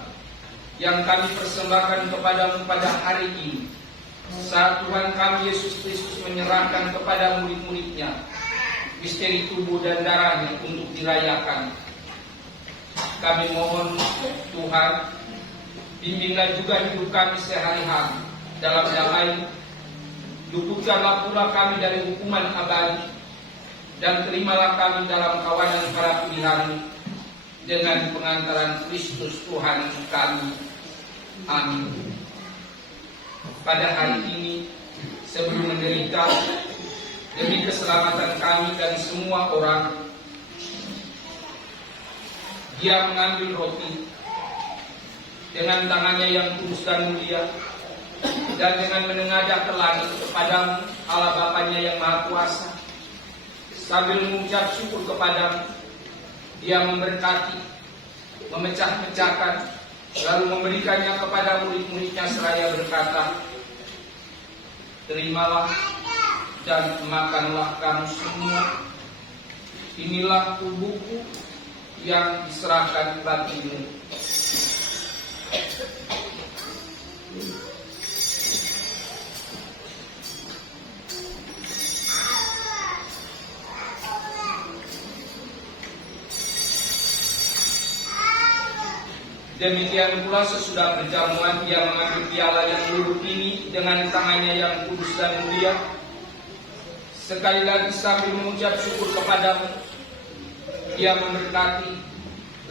yang kami persembahkan kepadamu pada hari ini, saat Tuhan kami Yesus Kristus menyerahkan kepada murid-muridnya misteri tubuh dan darahnya untuk dirayakan. Kami mohon Tuhan, bimbinglah juga hidup kami sehari-hari dalam damai, luputkanlah pula kami dari hukuman abadi, dan terimalah kami dalam kawanan para pilihan dengan pengantaran Kristus Tuhan kami. Amin. Pada hari ini, sebelum menderita demi keselamatan kami dan semua orang, Dia mengambil roti dengan tangannya yang kudus dan mulia, dan dengan menengadah ke langit kepadamu Allah Bapanya yang Maha Kuasa, sambil mengucap syukur kepadamu, Dia memberkati, memecah-mecahkan, lalu memberikannya kepada murid-muridnya seraya berkata, terimalah dan makanlah kamu semua, inilah tubuhku yang diserahkan bagimu. Demikian pula sesudah perjamuan ia mengambil piala yang luruh ini dengan tangannya yang kudus dan mulia. Sekali lagi sambil mengucap syukur kepadamu, ia memberkati,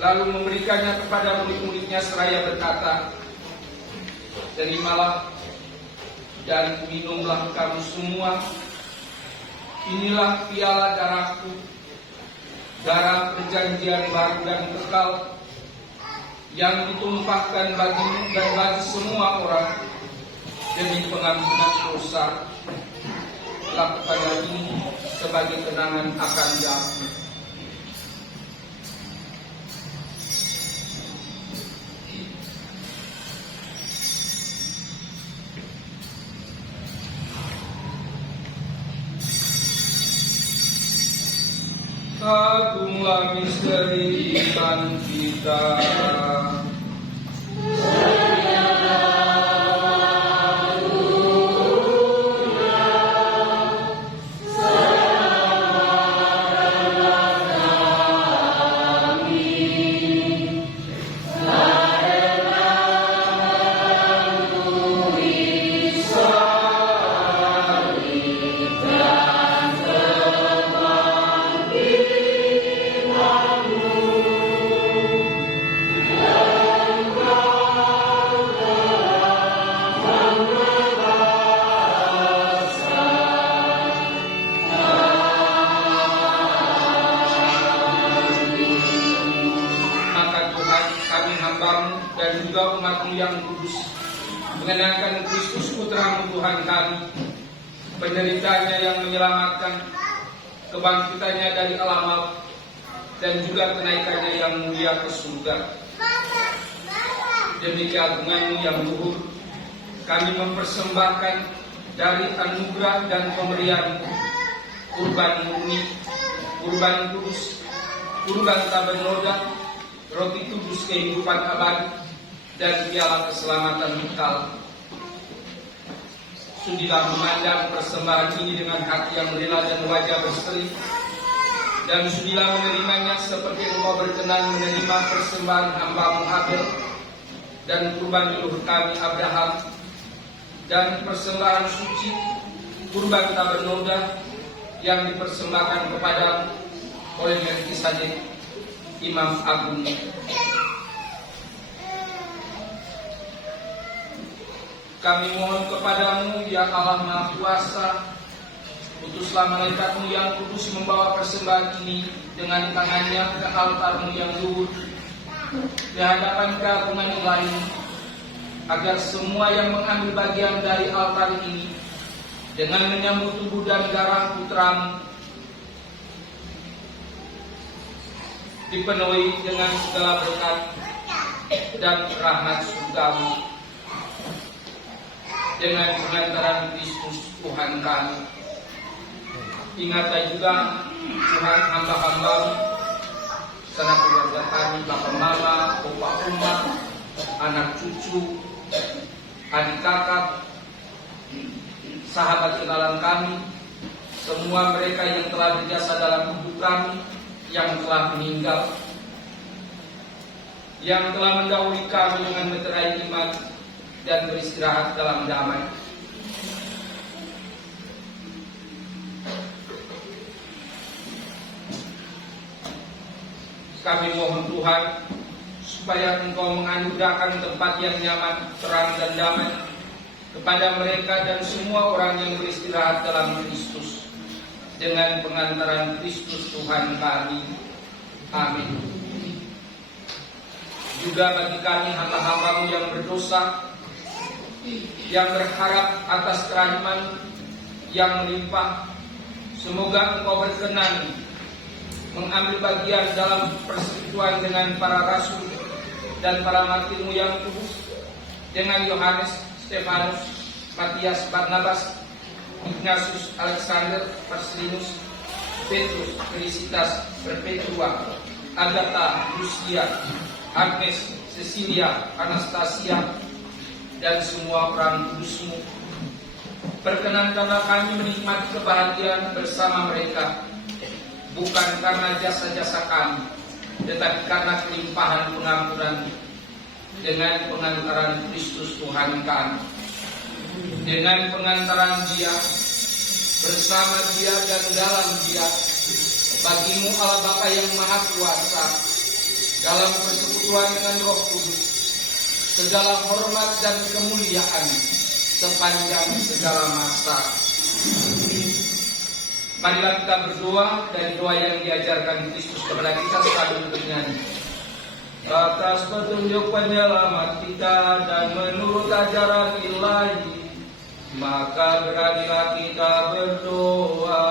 lalu memberikannya kepada murid-muridnya seraya berkata, "Terimalah dan minumlah kamu semua. Inilah piala darahku, darah perjanjian baru dan kekal, yang ditumpahkan bagimu dan bagi semua orang demi pengampunan dosa. Lakukanlah ini sebagai kenangan akan aku." Agunglah misteri iman kita. Dan juga umat-Mu yang kudus, mengenangkan Kristus Putra-Mu Tuhan kami, penderitanya yang menyelamatkan, kebangkitannya dari alam maut, dan juga kenaikannya yang mulia ke surga. Demi keagungan-Mu yang luhur, kami mempersembahkan dari anugerah dan pemberian kurban murni, kurban kudus, kurban tak bernoda, roti kudus kehidupan abadi, dan piala keselamatan kekal. Sudilah memandang persembahan ini dengan hati yang rela dan wajah berseri, dan sudilah menerimanya seperti Engkau berkenan menerima persembahan hamba-Mu Abel dan kurban leluhur kami Abraham, dan persembahan suci kurban tak bernoda yang dipersembahkan kepada oleh Melkisedek Imam Agung. Kami mohon kepadamu, ya Allah Maha Kuasa, utuslah malaikat-Mu yang kudus membawa persembahan ini dengan tangannya ke altar-Mu yang luhur, di hadapan keagungan lain, agar semua yang mengambil bagian dari altar ini dengan menyambut tubuh dan darah Putra-Mu dipenuhi dengan segala berkat dan rahmat surgawi. Dengan pengantaran Kristus Tuhan kami, ingatlah juga Tuhan hamba-hamba-Mu, sanak keluarga kami, bapak mama, opa oma, anak cucu, adik kakak, sahabat kenalan kami, semua mereka yang telah berjasa dalam hidup kami, yang telah meninggal, yang telah mendahului kami dengan meterai iman dan beristirahat dalam damai. Kami mohon Tuhan supaya Engkau menganugerahkan tempat yang nyaman, terang dan damai kepada mereka dan semua orang yang beristirahat dalam Kristus, dengan pengantaran Kristus Tuhan kami. Amin. Juga bagi kami hamba-hamba-Mu yang berdosa, yang berharap atas kerahiman yang melimpah, semoga Engkau berkenan mengambil bagian dalam persekutuan dengan para rasul dan para martir-Mu yang kudus, dengan Yohanes, Stefanus, Matias, Barnabas, Ignatius, Alexander, Marcelinus, Petrus, Felicitas, Perpetua, Agatha, Lucia, Agnes, Cecilia, Anastasia, dan semua orang kudus-Mu. Perkenankanlah kami menikmati kebahagiaan bersama mereka, bukan karena jasa-jasa kami, tetapi karena kelimpahan pengampunan dengan pengantaran Kristus Tuhan kami. Dengan pengantaran Dia, bersama Dia dan dalam Dia, bagimu Allah Bapa yang Maha Kuasa, dalam persekutuan dengan Roh Kudus, segala hormat dan kemuliaan sepanjang segala masa. Marilah kita berdoa dari doa yang diajarkan Kristus kepada kita sambil bernyanyi. Atas petunjuk penyelamat kita dan menurut ajaran ilahi, maka beranilah kita berdoa.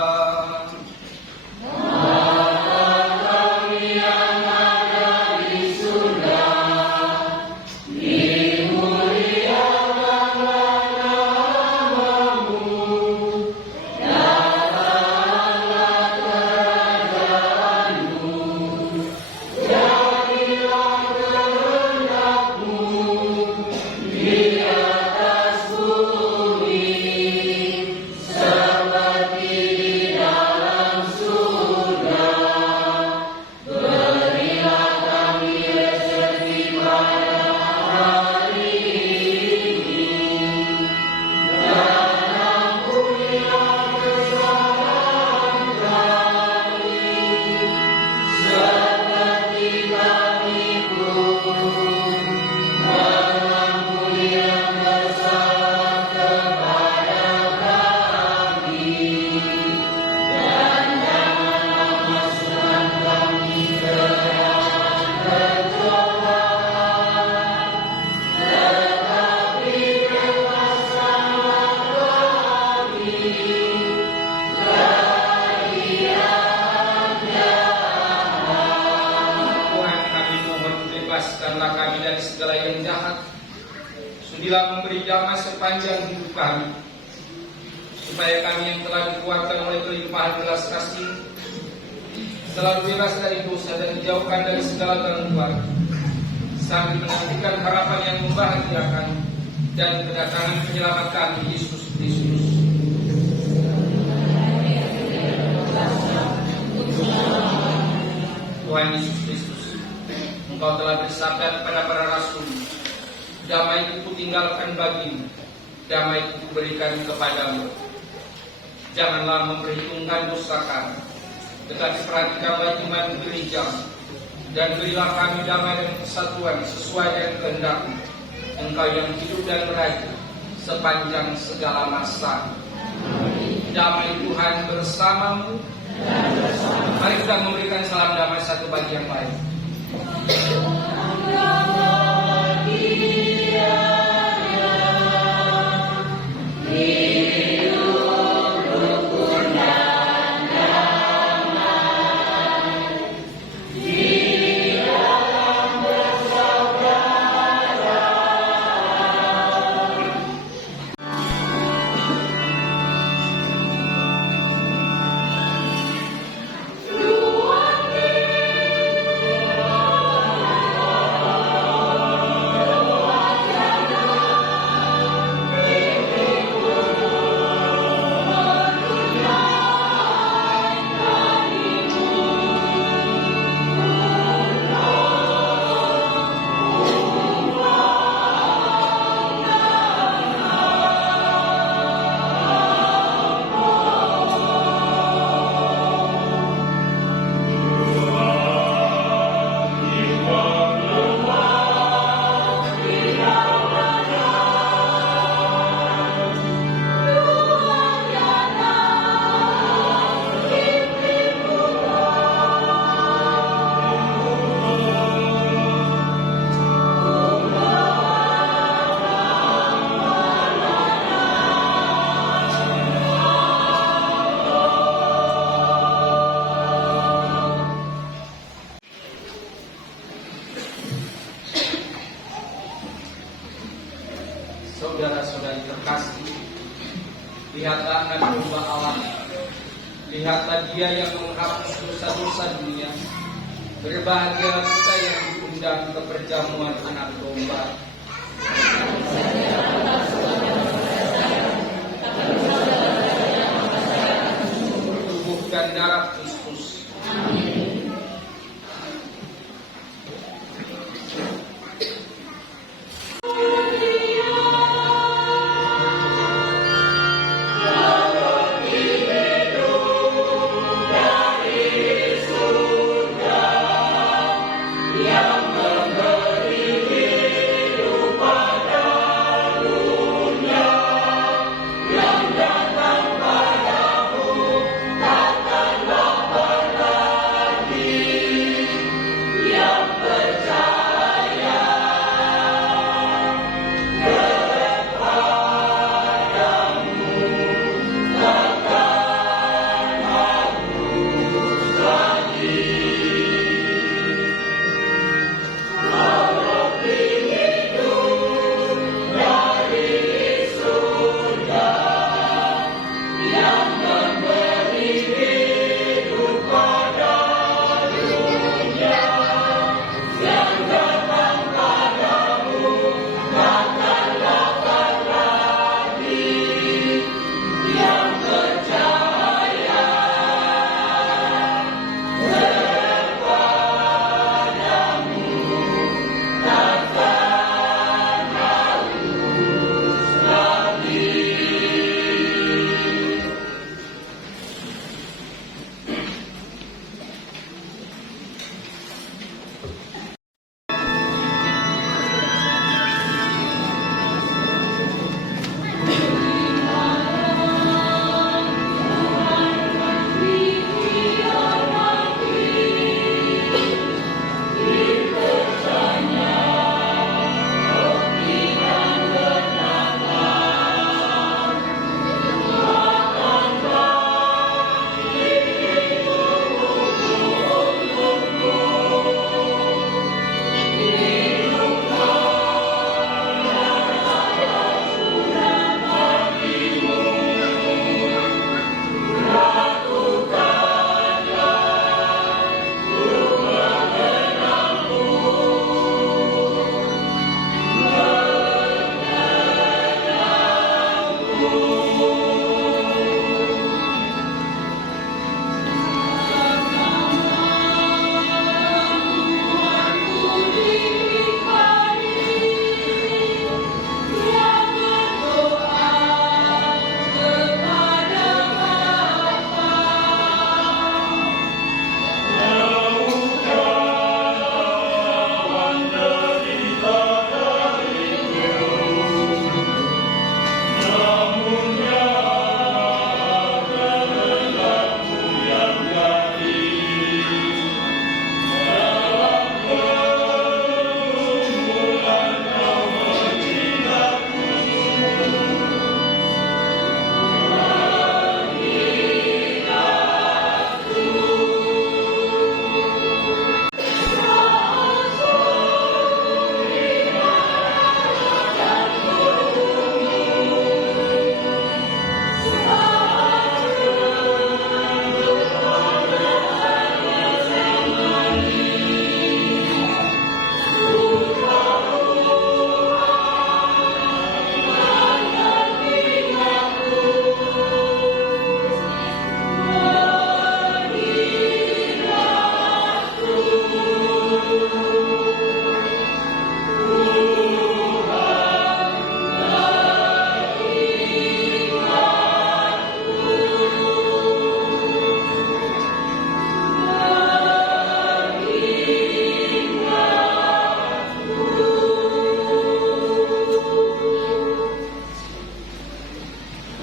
Sudilah memberi damai sepanjang hidup kami, supaya kami yang telah dikuatkan oleh kelimpahan belas kasih selalu bebas dari dosa dan dijauhkan dari segala gangguan, sambil menantikan harapan yang membahagiakan dan kedatangan penyelamat kami, Yesus Kristus. Tuhan Yesus Kristus, Engkau telah bersabda kepada para rasul, damai itu kutinggalkan bagimu, damai itu kuberikan kepadamu. Janganlah memperhitungkan dosa kami, tetapi perhatikanlah iman gereja, dan berilah kami damai dan kesatuan sesuai dengan kehendak-Mu, Engkau yang hidup dan beraja sepanjang segala masa. Damai Tuhan bersamamu. Mari kita memberikan salam damai satu bagi yang lain. Saudara-saudari terkasih, lihatlah anak domba Allah. Lihatlah Dia yang menghapus dosa-dosa dunia. Berbahagialah kita yang diundang ke perjamuan anak domba. Tubuh dan darah Kristus.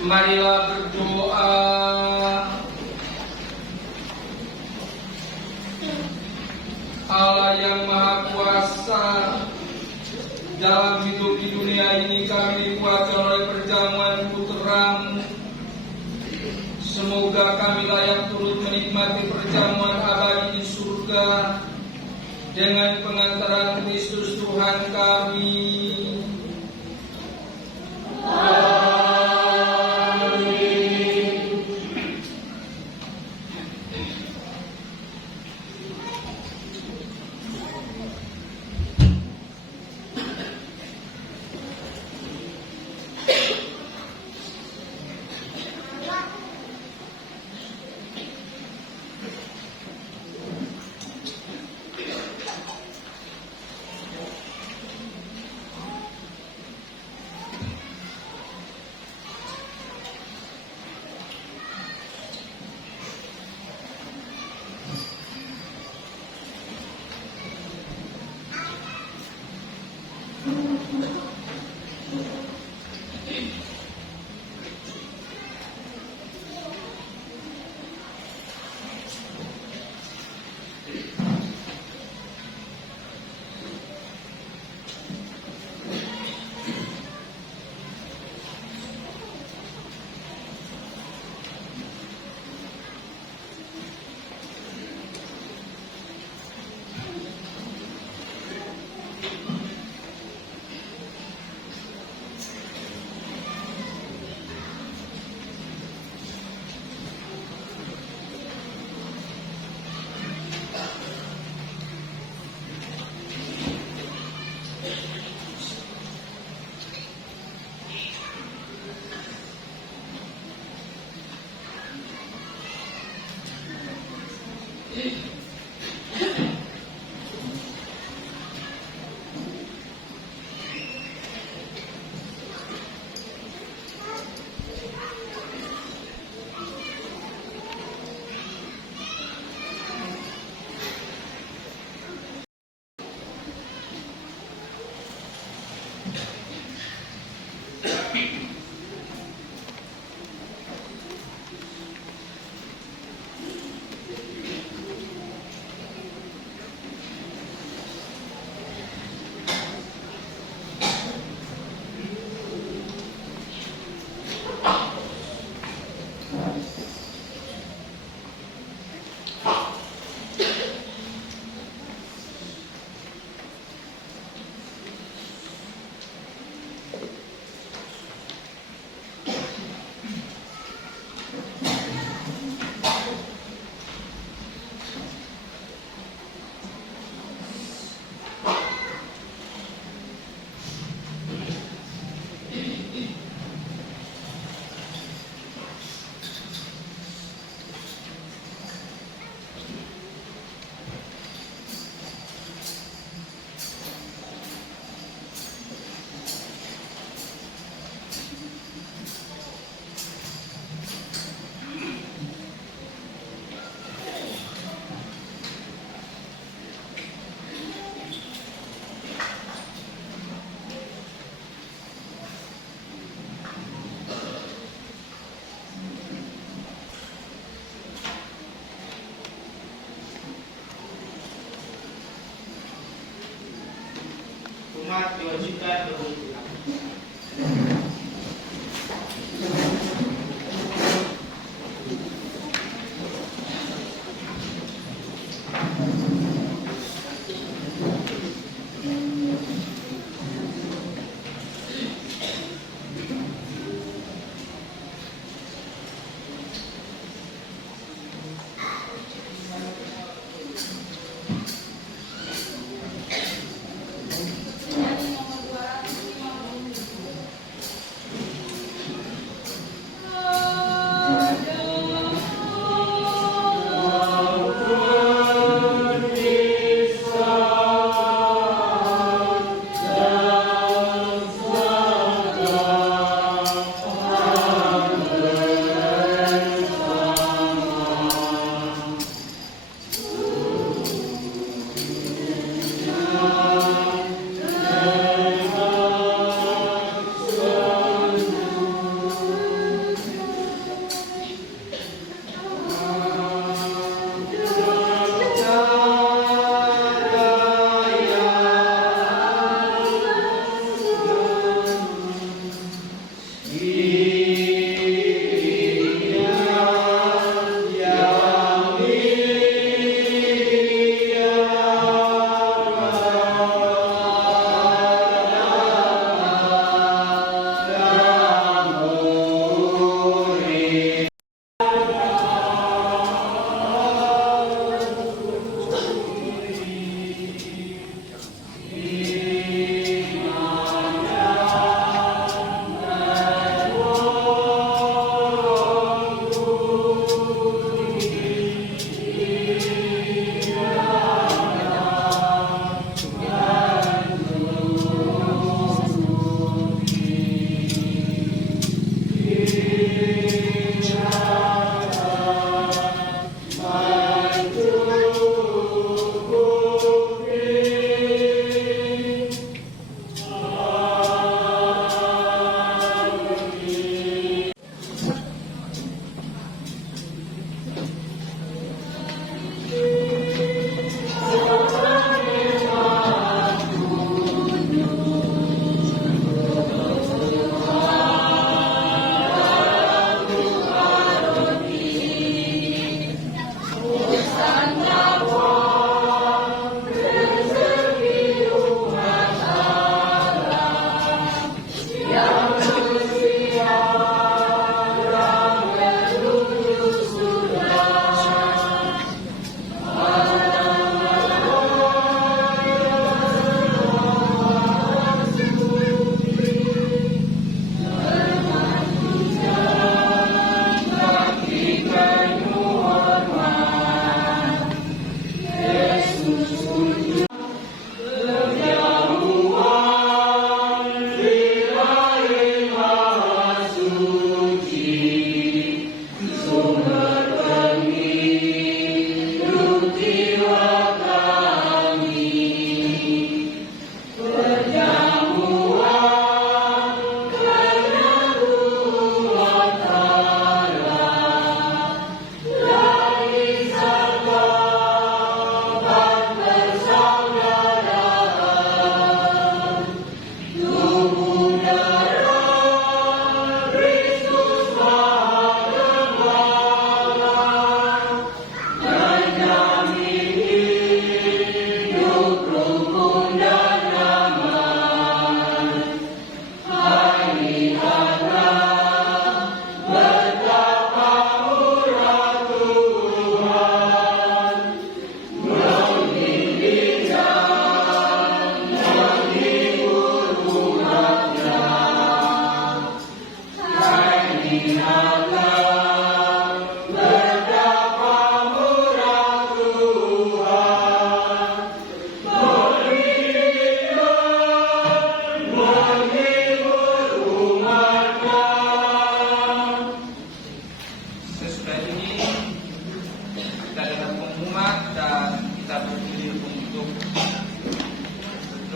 Marilah berdoa. Allah yang Maha Kuasa, dalam hidup di dunia ini kami dikuatkan oleh perjamuan Putra-Mu. Semoga kami layak turut menikmati perjamuan abadi di surga dengan pengantaran Kristus Tuhan kami.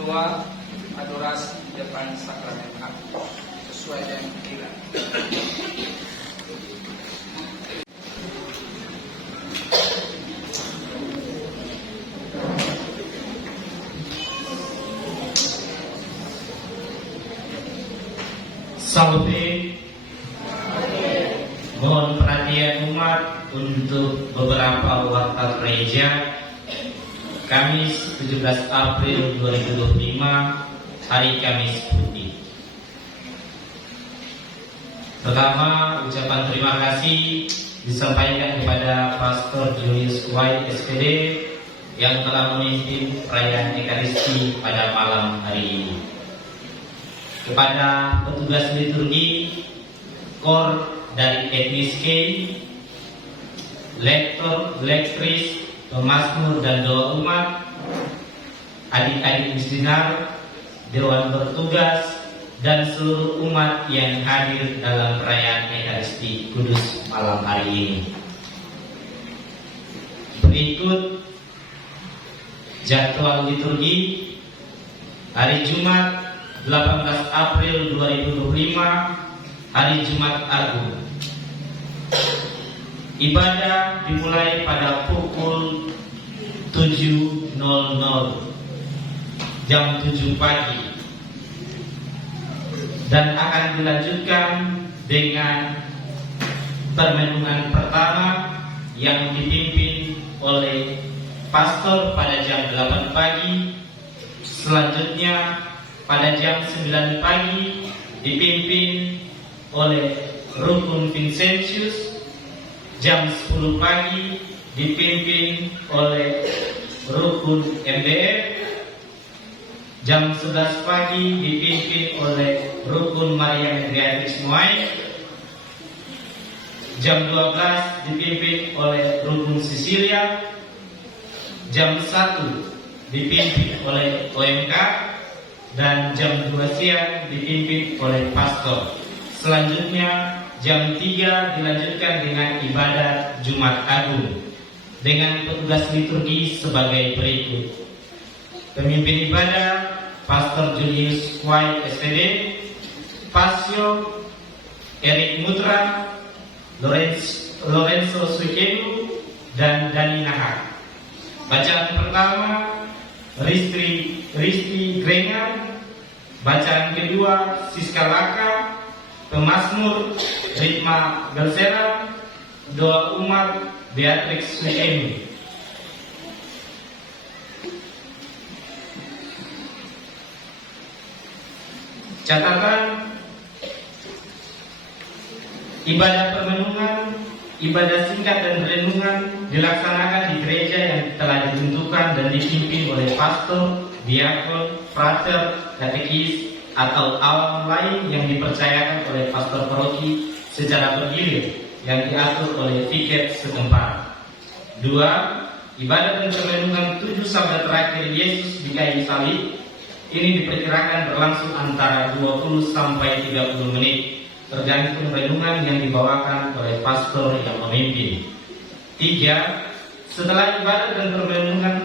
berdoa adorasi di depan sakramen aku sesuai dengan pikiran. Salve. Mohon perhatian umat untuk beberapa waktu gereja. Kamis 17 April 2025, hari Kamis Putih. Pertama, ucapan terima kasih disampaikan kepada Pastor Julius White SPD yang telah memimpin perayaan Ekaristi pada malam hari ini. Kepada petugas liturgi, kor dari etnis K, lektor, lektris, pemazmur dan doa umat, adik-adik misinar, dewan bertugas, dan seluruh umat yang hadir dalam perayaan Ekaristi Kudus malam hari ini. Berikut jadwal liturgi hari Jumat 18 April 2025, hari Jumat Agung. Ibadah dimulai pada pukul 7.00, jam 7 pagi. dan akan dilanjutkan dengan permenungan pertama yang dipimpin oleh pastor pada jam 8 pagi. Selanjutnya pada jam 9 pagi dipimpin oleh Rukun Vincentius. Jam 10 pagi dipimpin oleh Rukun MDF. Jam 11 pagi dipimpin oleh Rukun Maria Medriatrix Moai. Jam 12 dipimpin oleh Rukun Sisilia. Jam 1 dipimpin oleh OMK. Dan jam 2 siang dipimpin oleh pastor. Selanjutnya jam 3 dilanjutkan dengan ibadah Jumat Agung dengan petugas liturgi sebagai berikut. Pemimpin ibadah Pastor Julius Y. SPD, Pasio Erik Mutra, Lorenzo Suikenu, dan Dani Nahar. Bacaan pertama Risti Grengan. Bacaan kedua Siska Laka. Pemazmur Ritma Gelsera. Doa umat Beatrix Suikenu. Catatan: ibadah permenungan, ibadah singkat dan renungan dilaksanakan di gereja yang telah ditentukan dan dipimpin oleh pastor, diakon, frater, katekis, atau awam lain yang dipercayakan oleh pastor paroki secara bergilir yang diatur oleh piket setempat. 2. Ibadah dan permenungan 7 sabda terakhir Yesus di kayu salib ini diperkirakan berlangsung antara 20 sampai 30 menit, tergantung renungan yang dibawakan oleh pastor yang memimpin. 3. Setelah ibadah dan permenungan,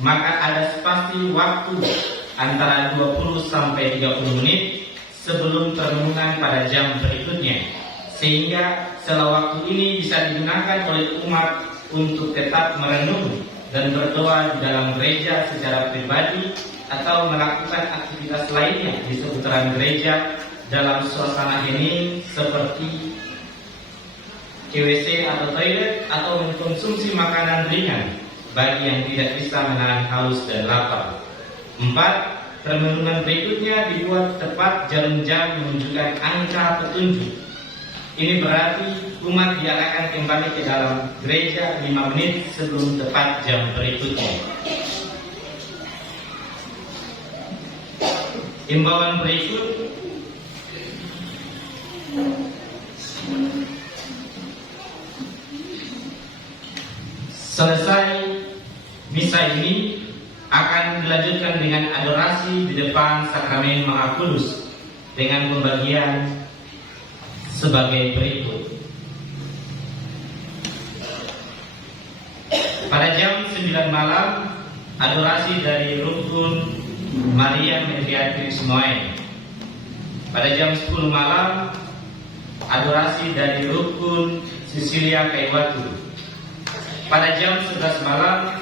maka ada spasi waktu antara 20 sampai 30 menit sebelum permenungan pada jam berikutnya, sehingga setelah waktu ini bisa digunakan oleh umat untuk tetap merenung dan berdoa di dalam gereja secara pribadi atau melakukan aktivitas lainnya di seputaran gereja dalam suasana hening seperti WC atau toilet, atau mengkonsumsi makanan ringan bagi yang tidak bisa menahan haus dan lapar. 4. Permenungan berikutnya dibuat tepat jam-jam menunjukkan angka petunjuk. Ini berarti umat diarahkan kembali ke dalam gereja 5 menit sebelum tepat jam berikutnya. Imbauan berikut: selesai misa ini akan dilanjutkan dengan adorasi di depan sakramen Maha Kudus dengan pembagian sebagai berikut. Pada jam 9 malam, adorasi dari Rukun Maria Medriatrix Moai. Pada jam 10 malam, adorasi dari Rukun Sisilia Kaiwatu. Pada jam 11 malam,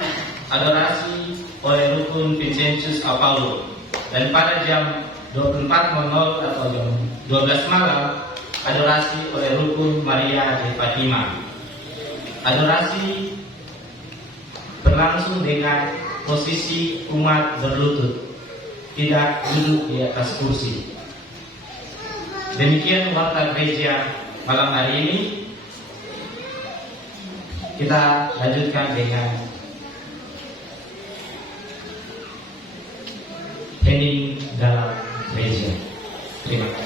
adorasi oleh Rukun Vincentius Apollo. Dan pada jam 24.00 atau jam 12 malam, adorasi oleh Rukun Maria de Fatima. Adorasi berlangsung dengan posisi umat berlutut, tidak duduk di atas kursi. Demikian warta gereja malam hari ini. Kita lanjutkan dengan hening dalam gereja. Terima kasih.